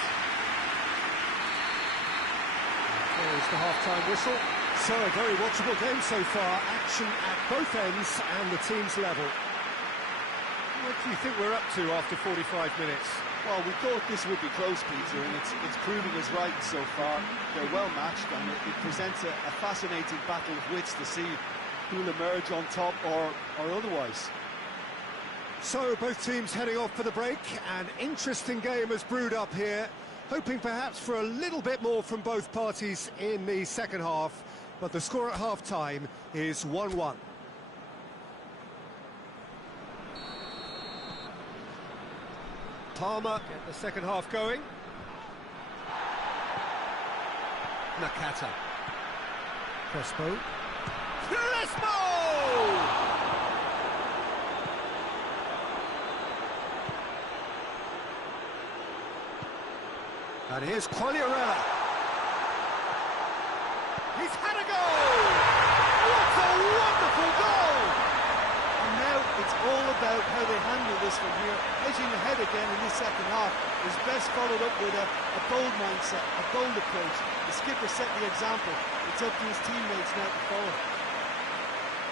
There's the half-time whistle. So a very watchable game so far. Action at both ends and the team's level. What do you think we're up to after 45 minutes? Well, we thought this would be close, Peter, and it's proving us right so far. They're well matched, and it presents a fascinating battle of wits to see who'll emerge on top or otherwise. So both teams heading off for the break. An interesting game has brewed up here, hoping perhaps for a little bit more from both parties in the second half, but the score at half-time is 1-1. Palmer get the second half going. Nakata. Crespo. And here's Quagliarella. He's had a goal! What a wonderful goal! And now it's all about how they handle this from here. Edging ahead again in this second half is best followed up with a bold mindset, a bold approach. The skipper set the example. It's up to his teammates now to follow.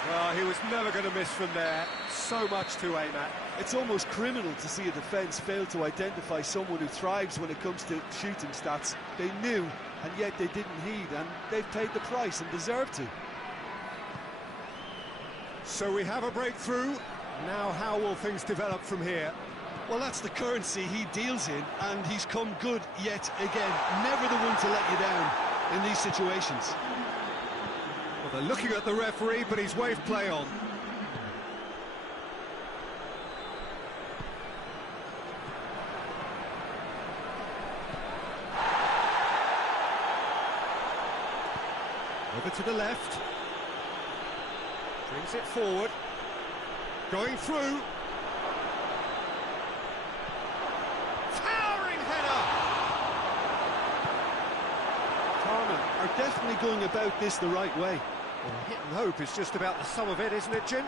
Well, he was never going to miss from there. So much to aim at. It's almost criminal to see a defence fail to identify someone who thrives when it comes to shooting stats. They knew, and yet they didn't heed, and they've paid the price and deserve to. So we have a breakthrough. Now how will things develop from here? Well, that's the currency he deals in, and he's come good yet again. Never the one to let you down in these situations. Well, they're looking at the referee, but he's waved play on. Over to the left. Brings it forward. Going through. Towering header! Torneo are definitely going about this the right way. Well, hit and hope is just about the sum of it, isn't it, Jim?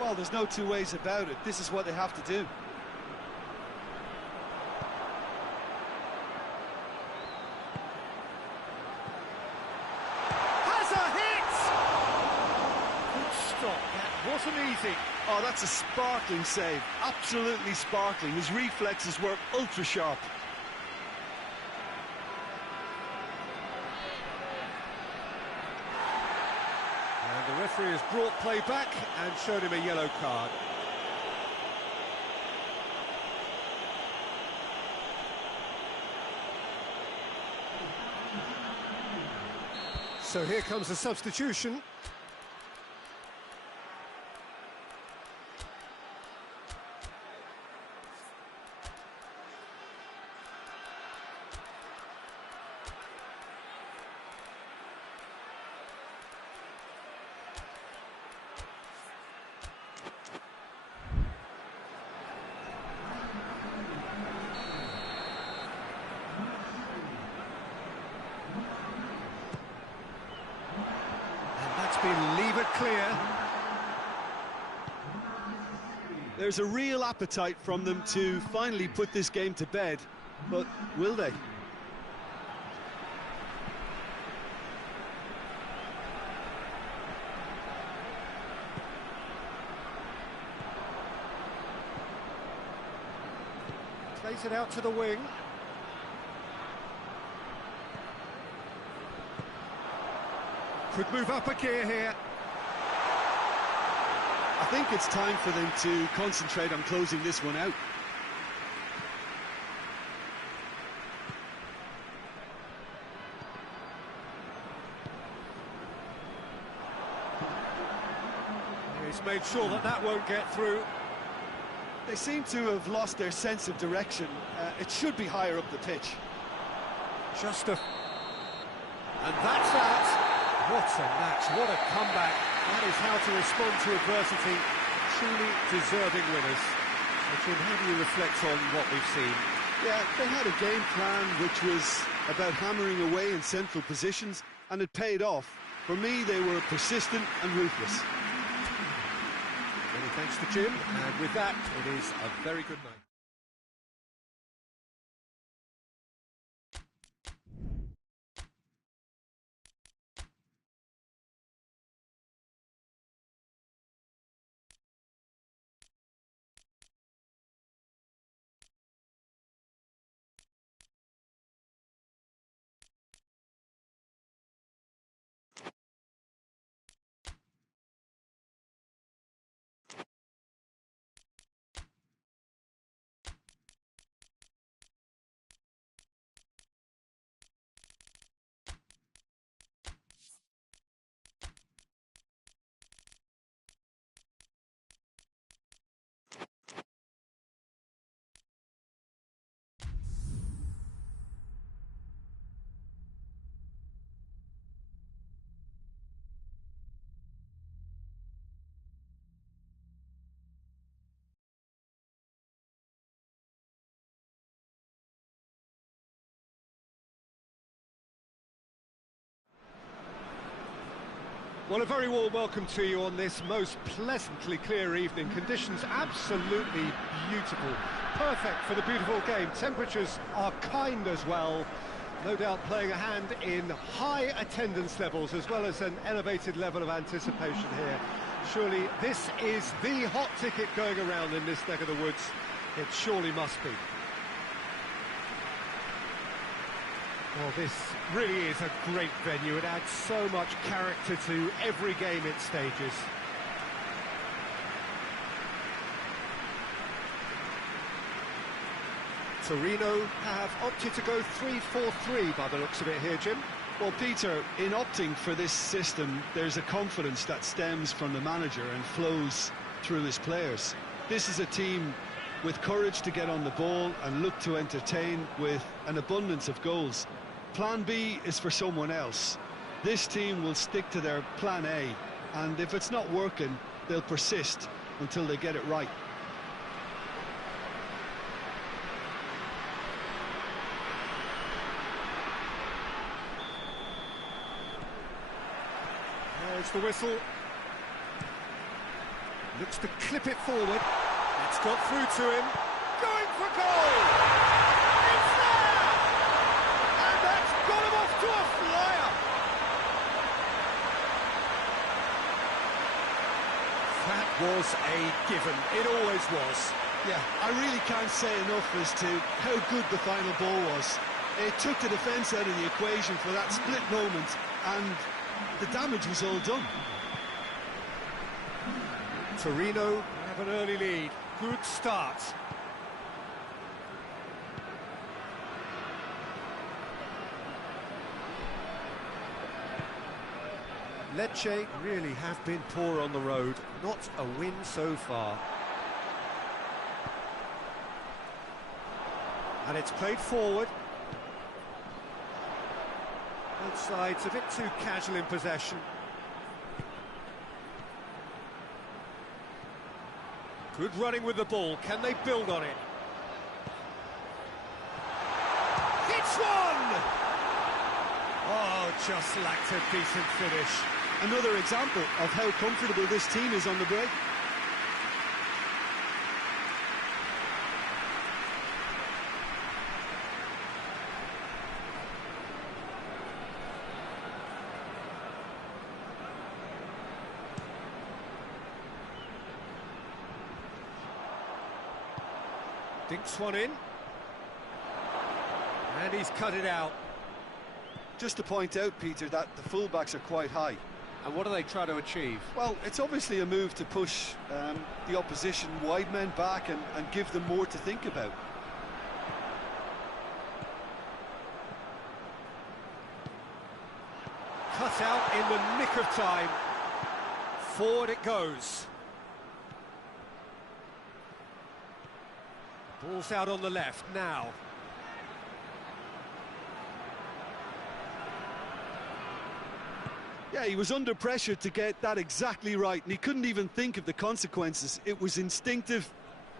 Well, there's no two ways about it. This is what they have to do. Has a hit! Good stop, that wasn't easy. Oh, that's a sparkling save. Absolutely sparkling. His reflexes were ultra-sharp. And the referee has brought play back and showed him a yellow card. So here comes the substitution. Leave it clear. There's a real appetite from them to finally put this game to bed, but will they? Plays it out to the wing. Could move up a gear here. I think it's time for them to concentrate on closing this one out. He's made sure that that won't get through. They seem to have lost their sense of direction. It should be higher up the pitch. Just a... And that's that. What a match, what a comeback. That is how to respond to adversity. Truly deserving winners. So, Jim, how do you reflect on what we've seen? Yeah, they had a game plan which was about hammering away in central positions, and it paid off. For me, they were persistent and ruthless. Many thanks to Jim, and with that, it is a very good night. Well, a very warm welcome to you on this most pleasantly clear evening. Conditions absolutely beautiful. Perfect for the beautiful game. Temperatures are kind as well. No doubt playing a hand in high attendance levels as well as an elevated level of anticipation here. Surely this is the hot ticket going around in this neck of the woods. It surely must be. Well, this really is a great venue. It adds so much character to every game it stages. Torino have opted to go 3-4-3 by the looks of it here, Jim. Well, Peter, in opting for this system, there's a confidence that stems from the manager and flows through his players. This is a team with courage to get on the ball and look to entertain with an abundance of goals. Plan B is for someone else. This team will stick to their plan A, and if it's not working, they'll persist until they get it right. There's the whistle. Looks to clip it forward. It's got through to him. Going for goal! It's there! And that's got him off to a flyer! That was a given. It always was. Yeah, I really can't say enough as to how good the final ball was. It took the defence out of the equation for that split moment, and the damage was all done. Torino have an early lead. Good start. Lecce really have been poor on the road. Not a win so far. And it's played forward. Both sides a bit too casual in possession. Good running with the ball. Can they build on it? Hits one! Oh, just lacked a decent finish. Another example of how comfortable this team is on the break. Dinks one in. And he's cut it out. Just to point out, Peter, that the fullbacks are quite high. And what do they try to achieve? Well, it's obviously a move to push the opposition wide men back and give them more to think about. Cut out in the nick of time. Forward it goes. Ball's out on the left now. Yeah, he was under pressure to get that exactly right, and he couldn't even think of the consequences. It was instinctive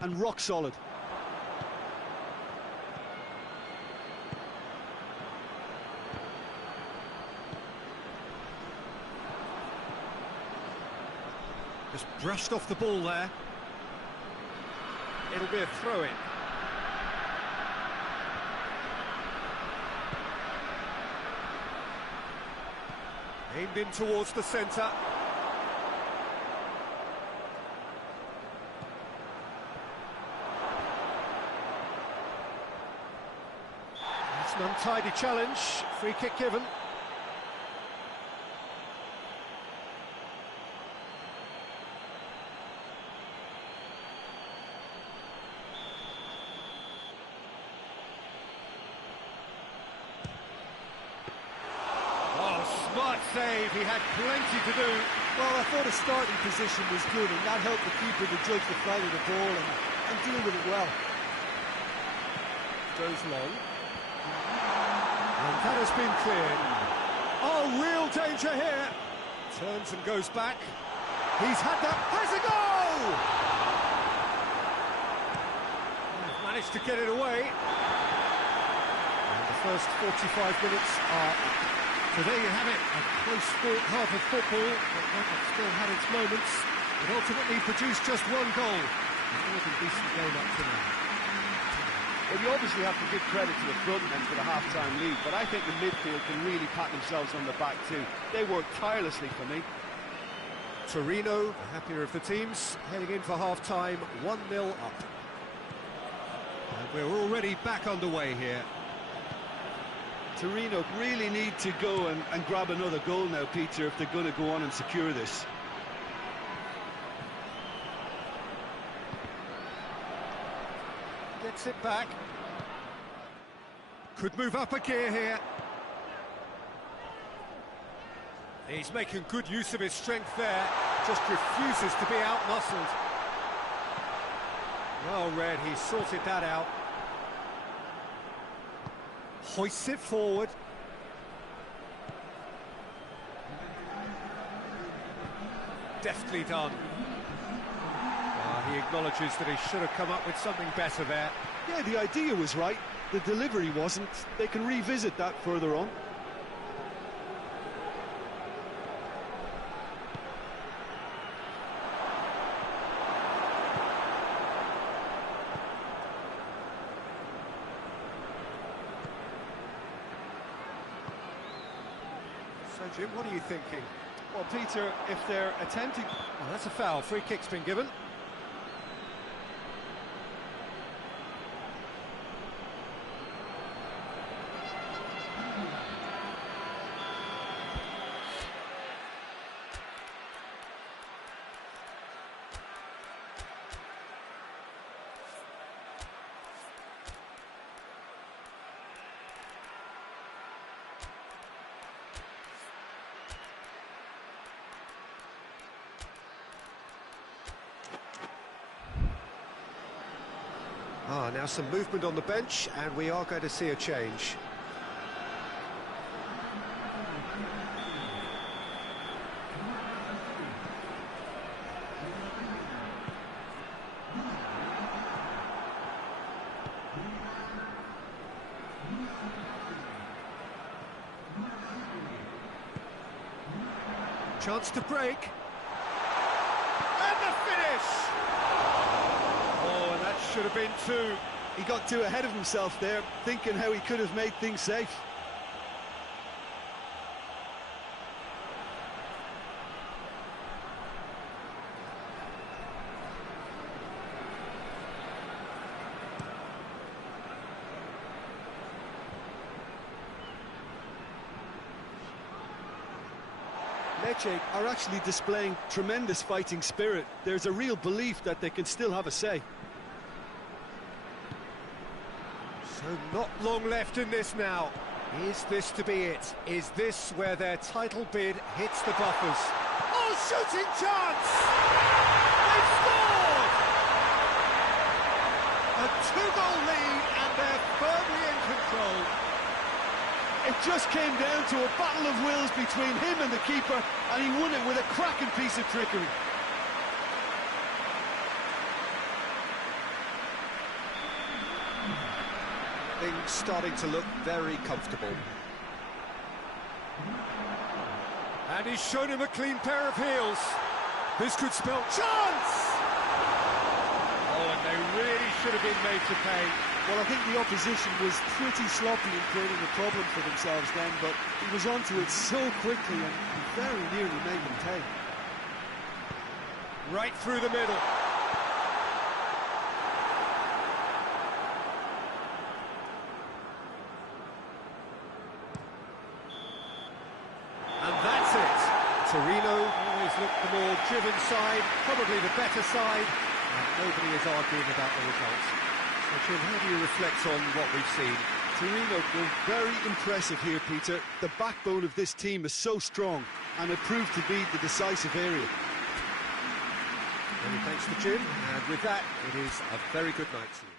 and rock solid. Just brushed off the ball there. It'll be a throw-in. Aimed in towards the centre. It's an untidy challenge. Free kick given. Smart save, he had plenty to do. Well, I thought his starting position was good, and that helped the keeper to judge the flight of the ball and deal with it well. Goes long. And that has been cleared. Oh, real danger here. Turns and goes back. He's had that. Has a goal! He's managed to get it away. And the first 45 minutes are up. So there you have it, a close-fought half of football, but one that still had its moments. It ultimately produced just one goal. A more than decent game up to now. Well, you obviously have to give credit to the front men for the half-time lead, but I think the midfield can really pat themselves on the back too. They worked tirelessly for me. Torino, the happier of the teams, heading in for half-time, 1-0 up. And we're already back underway here. Torino really need to go and grab another goal now, Peter, if they're going to go on and secure this. Gets it back. Could move up a gear here. He's making good use of his strength there. Just refuses to be out-muscled. Well read, he sorted that out. Hoists it forward. Deftly done. He acknowledges that he should have come up with something better there. Yeah, the idea was right, the delivery wasn't. They can revisit that further on. So, Jim, what are you thinking? Well, Peter, if they're attempting... Oh, that's a foul. Free kick's been given. Now some movement on the bench, and we are going to see a change. Chance to break. And the finish! Oh, and that should have been two. He got too ahead of himself there, thinking how he could have made things safe. Lecce are actually displaying tremendous fighting spirit. There's a real belief that they can still have a say. So not long left in this now. Is this to be it? Is this where their title bid hits the buffers? Oh, shooting chance! They've scored! A two-goal lead, and they're firmly in control. It just came down to a battle of wills between him and the keeper, and he won it with a cracking piece of trickery. Things starting to look very comfortable. And he's shown him a clean pair of heels. This could spell chance! Oh, and they really should have been made to pay. Well, I think the opposition was pretty sloppy in creating a problem for themselves then, but he was onto it so quickly and very nearly made them pay. Right through the middle. And that's it. Torino always looked the more driven side, probably the better side, and nobody is arguing about the results. So, Jim, how do you reflect on what we've seen? Torino were very impressive here, Peter. The backbone of this team is so strong, and it proved to be the decisive area. Many thanks to Jim, and with that, it is a very good night to you.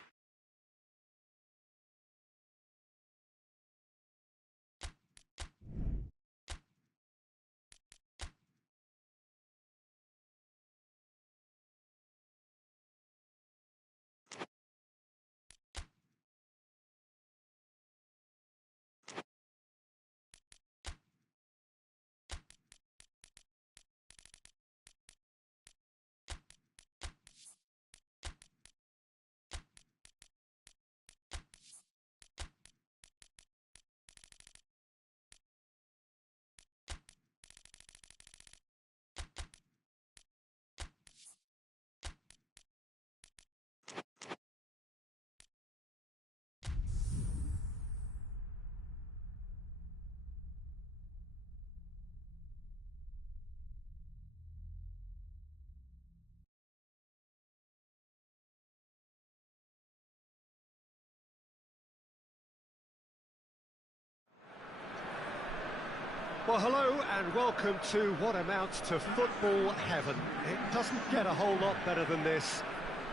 Well, hello and welcome to what amounts to football heaven. It doesn't get a whole lot better than this.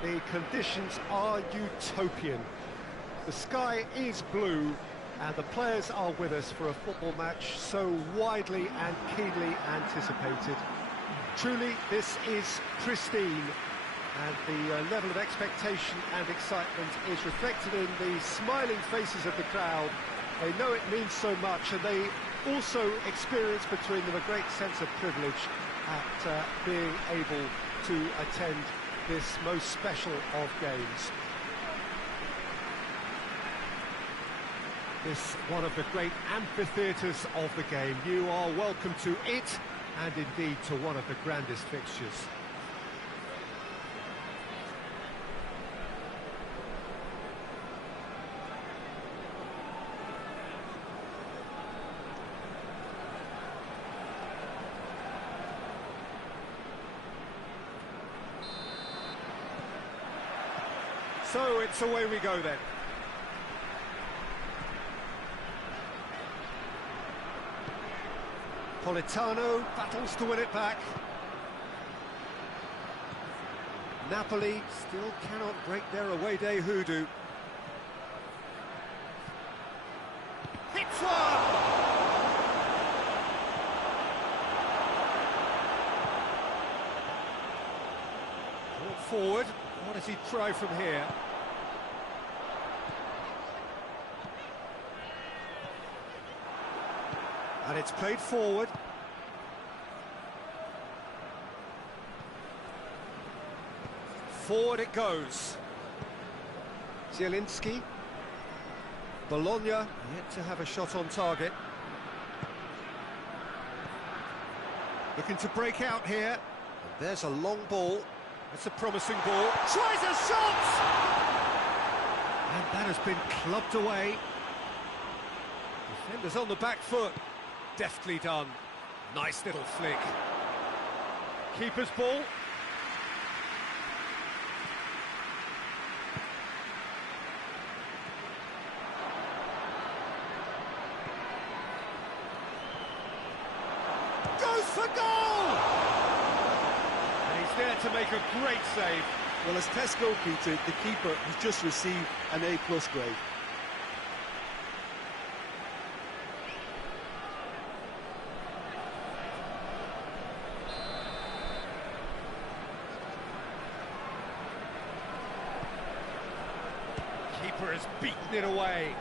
The conditions are utopian. The sky is blue and the players are with us for a football match so widely and keenly anticipated. Truly, this is pristine, and the level of expectation and excitement is reflected in the smiling faces of the crowd. They know it means so much, and they also experience between them a great sense of privilege at being able to attend this most special of games. This one of the great amphitheatres of the game. You are welcome to it, and indeed to one of the grandest fixtures. So it's away we go then. Politano battles to win it back. Napoli still cannot break their away day hoodoo. Hits one! Brought forward. What does he try from here? And it's played forward. Forward it goes. Zielinski. Bologna yet to have a shot on target. Looking to break out here. And there's a long ball. It's a promising ball. Tries a shot! And that has been clubbed away. Defenders on the back foot. Deftly done. Nice little flick. Keeper's ball. Goes for goal! And he's there to make a great save. Well, as test goalkeeper, the keeper has just received an A+ grade. keeper has beaten it away.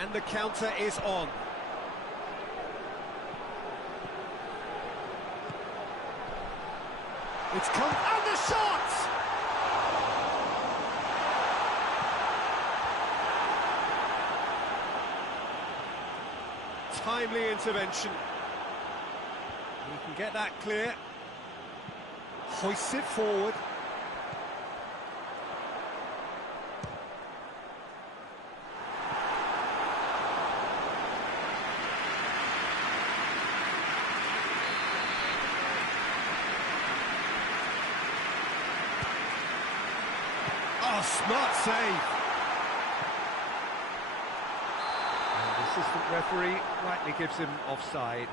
And the counter is on. It's come, and the shot! Timely intervention. He can get that clear. Hoists it forward. Oh, smart save. And the assistant referee rightly gives him offside.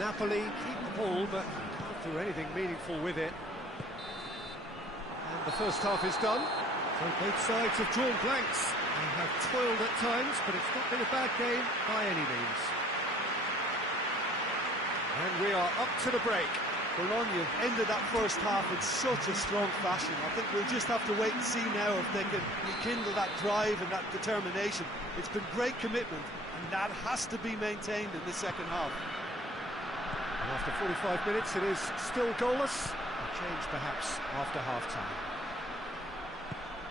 Napoli keep the ball, but can't do anything meaningful with it. And the first half is done. So both sides have drawn blanks. They have toiled at times, but it's not been a bad game by any means. And we are up to the break. Bologna ended that first half in such a strong fashion. I think we'll just have to wait and see now if they can rekindle that drive and that determination. It's been great commitment, and that has to be maintained in the second half. And after 45 minutes, it is still goalless. A change perhaps after half-time.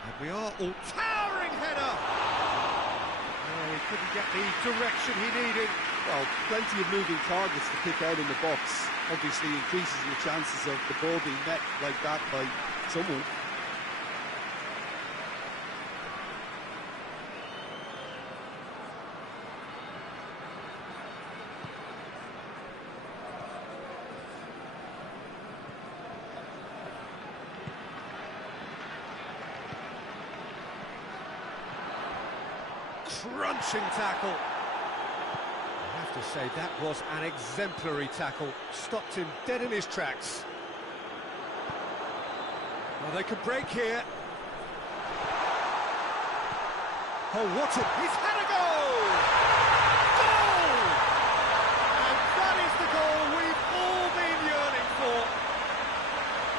And we are all... Towering header! Oh, he couldn't get the direction he needed. Well, plenty of moving targets to pick out in the box. Obviously increases the chances of the ball being met like that by someone. Crunching tackle. I have to say, that was an exemplary tackle. Stopped him dead in his tracks. Well, they could break here. Oh, what a... He's had a goal! Goal! And that is the goal we've all been yearning for.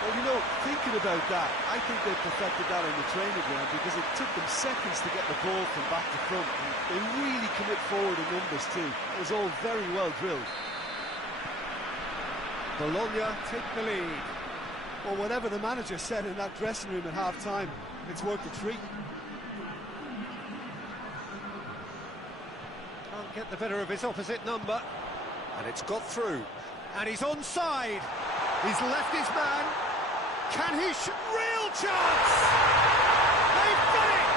Well, you know, thinking about that, I think they perfected that on the training ground because it took them seconds to get the ball from back to front. And they really commit forward in numbers too. It was all very well drilled. Bologna take the lead. Well, whatever the manager said in that dressing room at half-time, it's worth a treat. Can't get the better of his opposite number. And it's got through. And he's onside. He's left his man. Can he real chance! They've done it!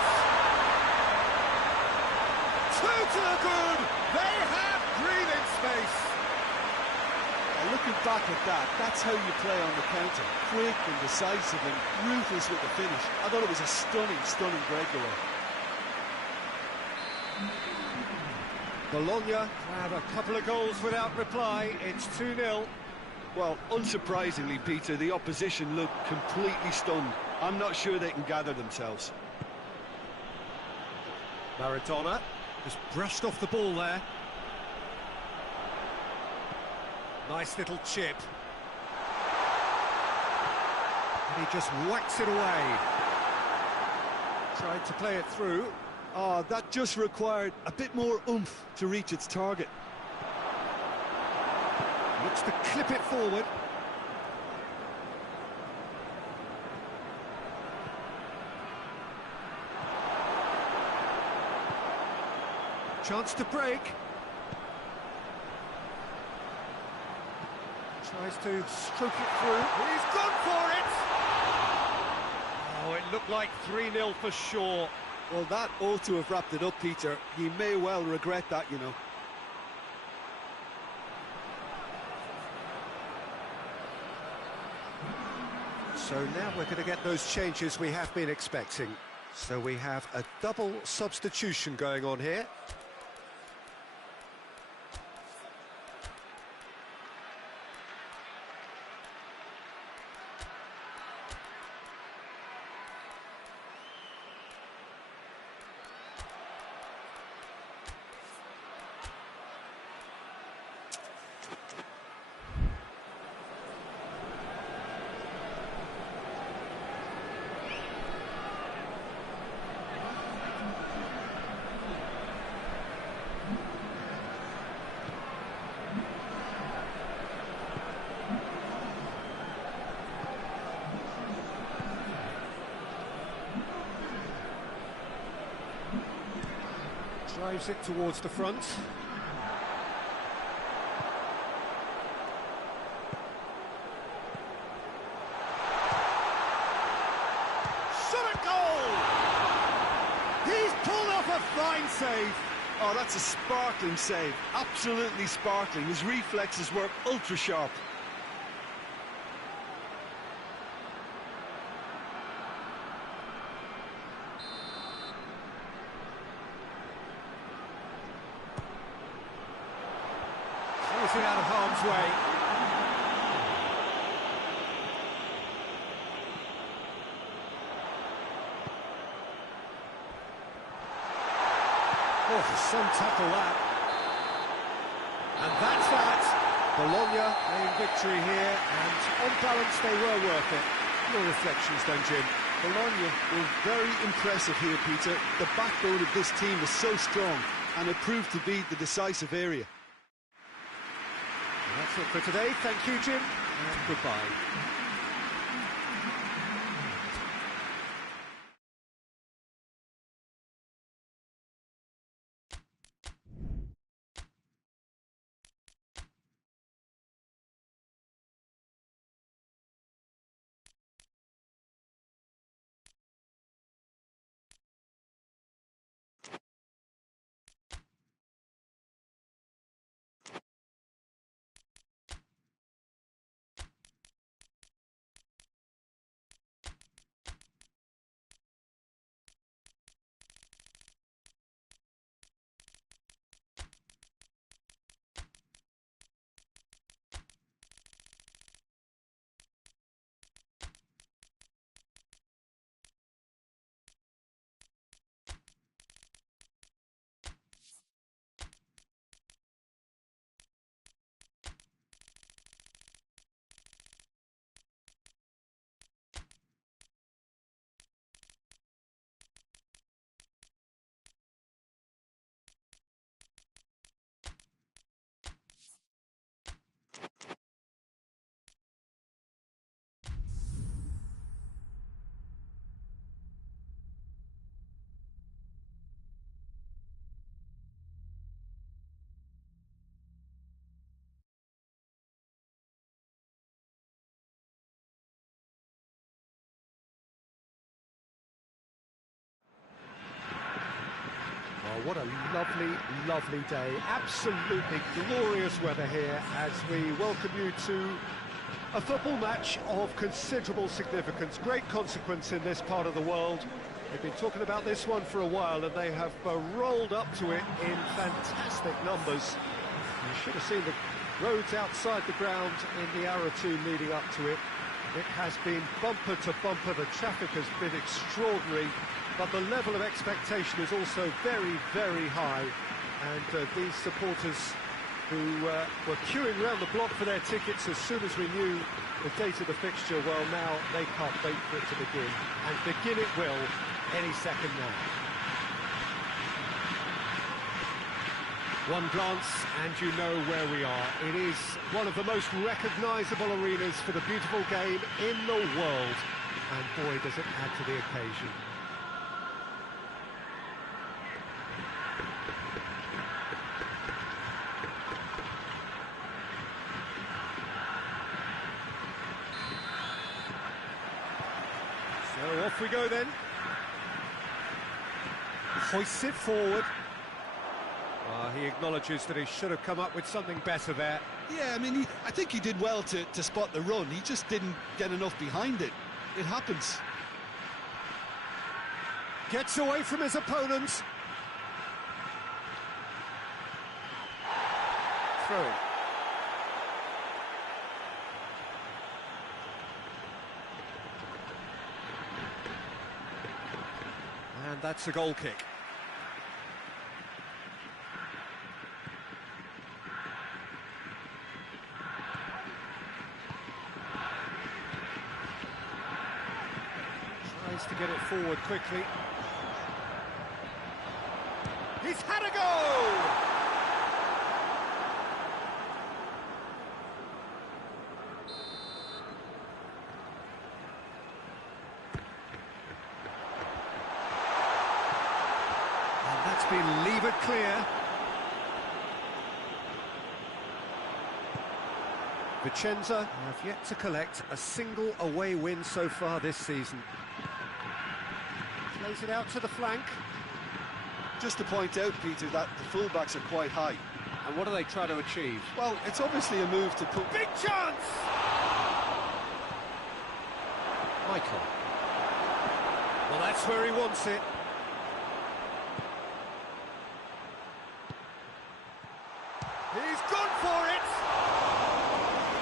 Two to the good. They have breathing space. Well, looking back at that, that's how you play on the counter. Quick and decisive and ruthless with the finish. I thought it was a stunning, stunning breakaway. Bologna have a couple of goals without reply. It's 2-0. Well, unsurprisingly, Peter, the opposition look completely stunned. I'm not sure they can gather themselves. Maradona just brushed off the ball there. Nice little chip. And he just whacks it away. Tried to play it through. Oh, that just required a bit more oomph to reach its target. Looks to clip it forward. Chance to break. Tries to stroke it through. He's gone for it! Oh, it looked like 3-0 for sure. Well, that ought to have wrapped it up, Peter. He may well regret that, you know. So now we're going to get those changes we have been expecting. So we have a double substitution going on here. Drives it towards the front. Shot at goal! He's pulled off a fine save. Oh, that's a sparkling save. Absolutely sparkling. His reflexes were ultra sharp. Forcing out of harm's way. Oh, some tackle that. And that's that. Bologna playing victory here, and on balance they were worth it. Your reflections then, Jim? Bologna were very impressive here, Peter. The backbone of this team is so strong, and it proved to be the decisive area. That's it for today. Thank you, Jim, and goodbye. Oh, what a lovely, lovely day. Absolutely glorious weather here as we welcome you to a football match of considerable significance, great consequence in this part of the world. They've been talking about this one for a while, and they have rolled up to it in fantastic numbers. You should have seen the roads outside the ground in the hour or two leading up to it. It has been bumper to bumper. The traffic has been extraordinary, but the level of expectation is also very, very high. And these supporters who were queuing around the block for their tickets as soon as we knew the date of the fixture, well, now they can't wait for it to begin. And begin it will any second now. One glance and you know where we are. It is one of the most recognisable arenas for the beautiful game in the world. And boy, does it add to the occasion. So off we go then. Hoists it forward. He acknowledges that he should have come up with something better there. Yeah, I mean, I think he did well to spot the run. He just didn't get enough behind it. It happens. Gets away from his opponents. Throw it. And that's a goal kick. To get it forward quickly. He's had a go! And that's been levered clear. Vicenza have yet to collect a single away win so far this season. Plays it out to the flank. Just to point out, Peter, that the fullbacks are quite high. And what do they try to achieve? Well, it's obviously a move to put... Big chance! Michael. Well, that's where he wants it. He's gone for it!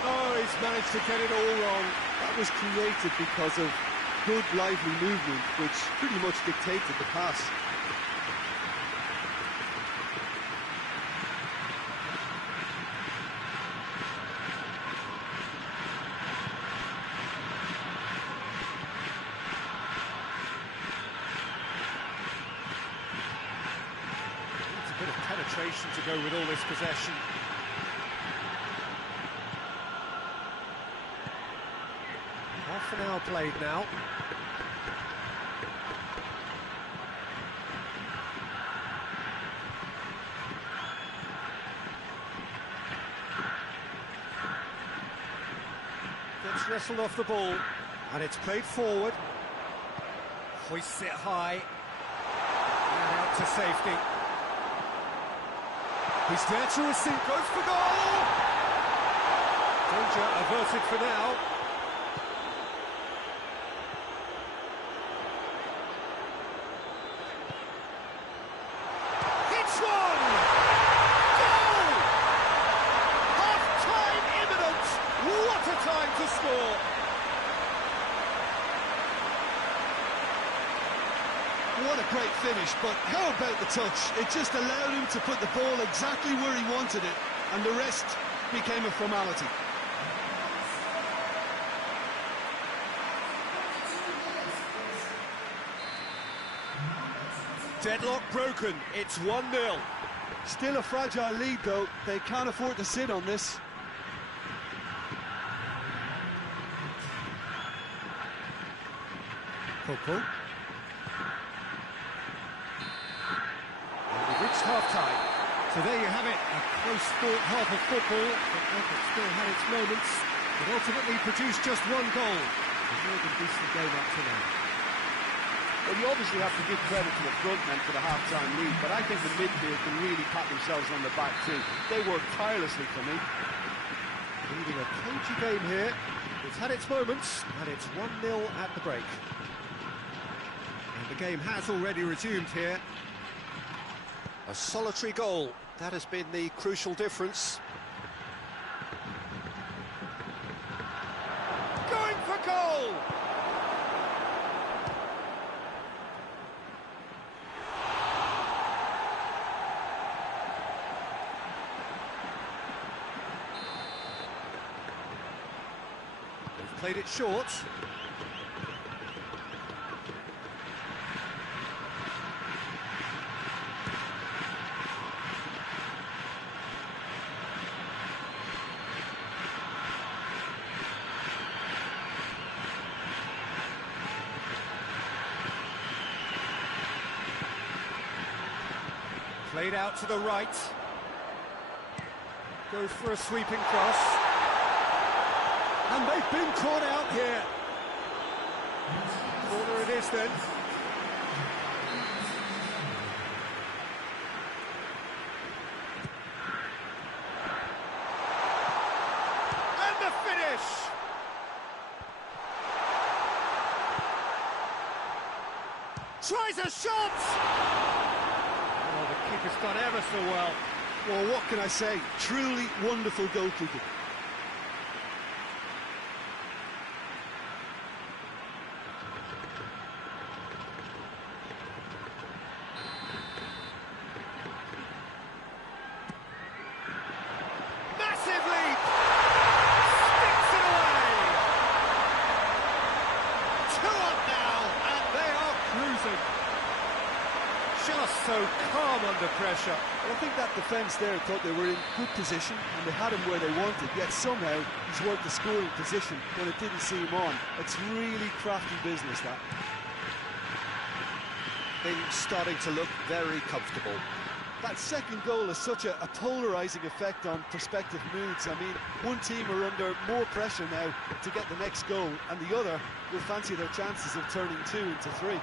Oh, he's managed to get it all wrong. That was created because of good, lively movement, which pretty much dictated the pass. It's a bit of penetration to go with all this possession. Half an hour played now. Gets wrestled off the ball, and it's played forward. Hoists it high, and out to safety. He's there to receive, goes for goal! Danger averted for now. Hits one! Goal! Half-time imminent! What a time to score! What a great finish, but how about the touch? It just allowed him to put the ball exactly where he wanted it, and the rest became a formality. Deadlock broken, it's 1-0. Still a fragile lead, though. They can't afford to sit on this. Coco. We've reached half-time. So there you have it, a close-fought half of football, but still had its moments, but ultimately produced just one goal. A very decent game up to now. Well, you obviously have to give credit to the front men for the half-time lead, but I think the midfield can really pat themselves on the back too. They worked tirelessly for me. Leading a cagey game here. It's had its moments, and it's 1-0 at the break. And the game has already resumed here. A solitary goal, that has been the crucial difference. Going for goal! They've played it short. Played out to the right. Goes for a sweeping cross. And they've been caught out here. Corner it is then. And the finish! Tries a shot! Oh, the keeper's done ever so well. Well, what can I say? Truly wonderful goalkeeping. Massive leap! Sticks it away! 2 up now, and they are cruising. Just so calm under pressure. Well, I think that defence there thought they were in good position and they had him where they wanted, yet somehow he's worked the scoring position when it didn't see him on. It's really crafty business, that. been starting to look very comfortable. That second goal has such a polarising effect on prospective moods. I mean, one team are under more pressure now to get the next goal, and the other will fancy their chances of turning 2 into 3.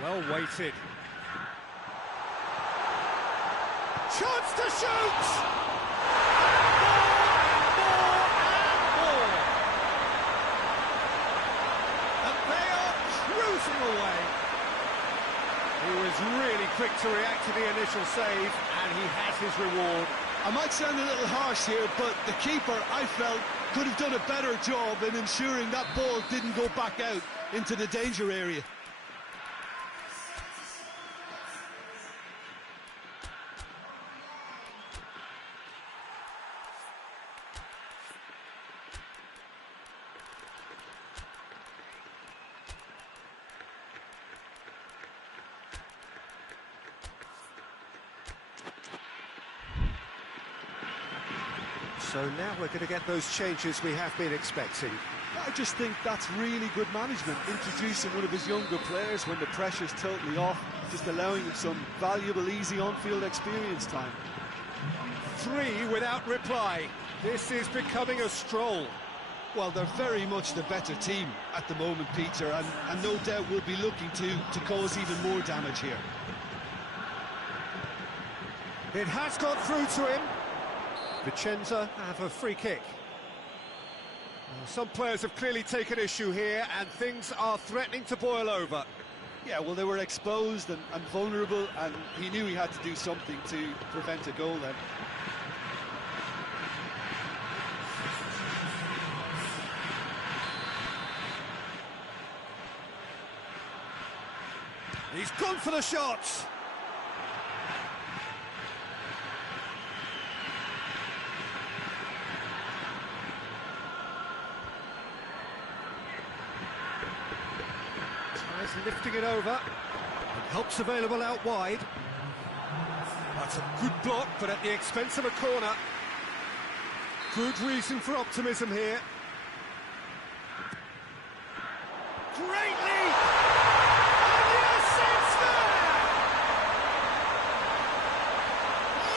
Well weighted. Chance to shoot! More. And they are cruising away. He was really quick to react to the initial save, and he has his reward. I might sound a little harsh here, but the keeper, I felt, could have done a better job in ensuring that ball didn't go back out into the danger area. So now we're going to get those changes we have been expecting. I just think that's really good management, introducing one of his younger players when the pressure's totally off, just allowing him some valuable, easy on-field experience time. 3 without reply. This is becoming a stroll. Well, they're very much the better team at the moment, Peter, and no doubt will be looking to cause even more damage here. It has got through to him. VICENZA have a free kick. Some players have clearly taken issue here, and things are threatening to boil over. Yeah, well, they were exposed and vulnerable, and he knew he had to do something to prevent a goal then. He's gone for the shots. Lifting it over, and help's available out wide. That's a good block, but at the expense of a corner. Good reason for optimism here. Great lead! And yes, it's there!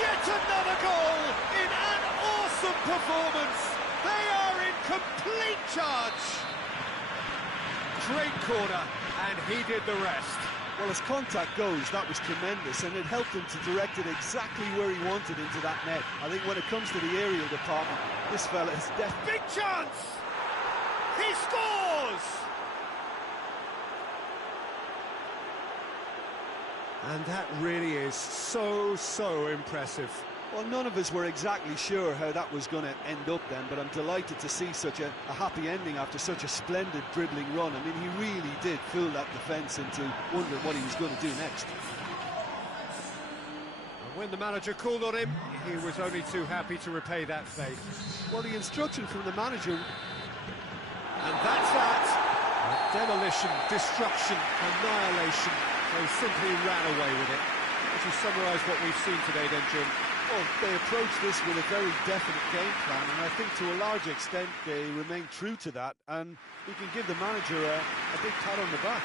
Yet another goal in an awesome performance. They are in complete charge. Great corner, and he did the rest. Well, as contact goes, that was tremendous, and it helped him to direct it exactly where he wanted into that net. I think when it comes to the aerial department, this fella is definitely... Big chance! He scores! And that really is so impressive. Well, none of us were exactly sure how that was going to end up then, but I'm delighted to see such a happy ending after such a splendid dribbling run. I mean, he really did fool that defence into wondering what he was going to do next. And when the manager called on him, he was only too happy to repay that favour. Well, the instruction from the manager... And that's that. Demolition, destruction, annihilation. They simply ran away with it. Would you summarise what we've seen today then, Jim? Well, they approached this with a very definite game plan, and I think to a large extent they remain true to that, and we can give the manager a big pat on the back.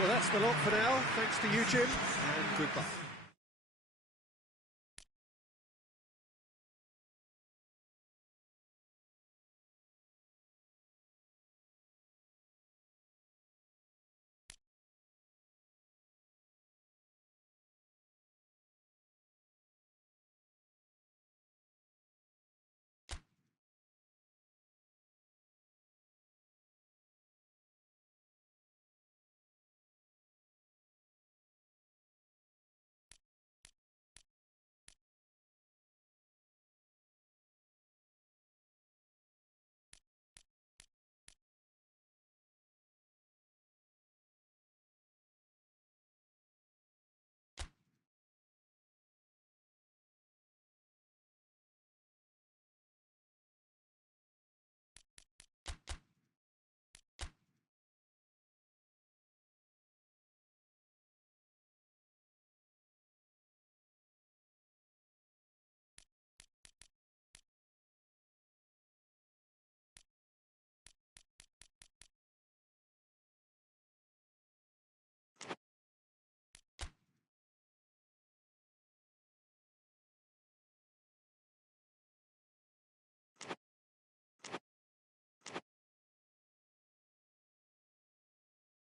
Well, that's the lot for now. Thanks to you, Jim, and goodbye.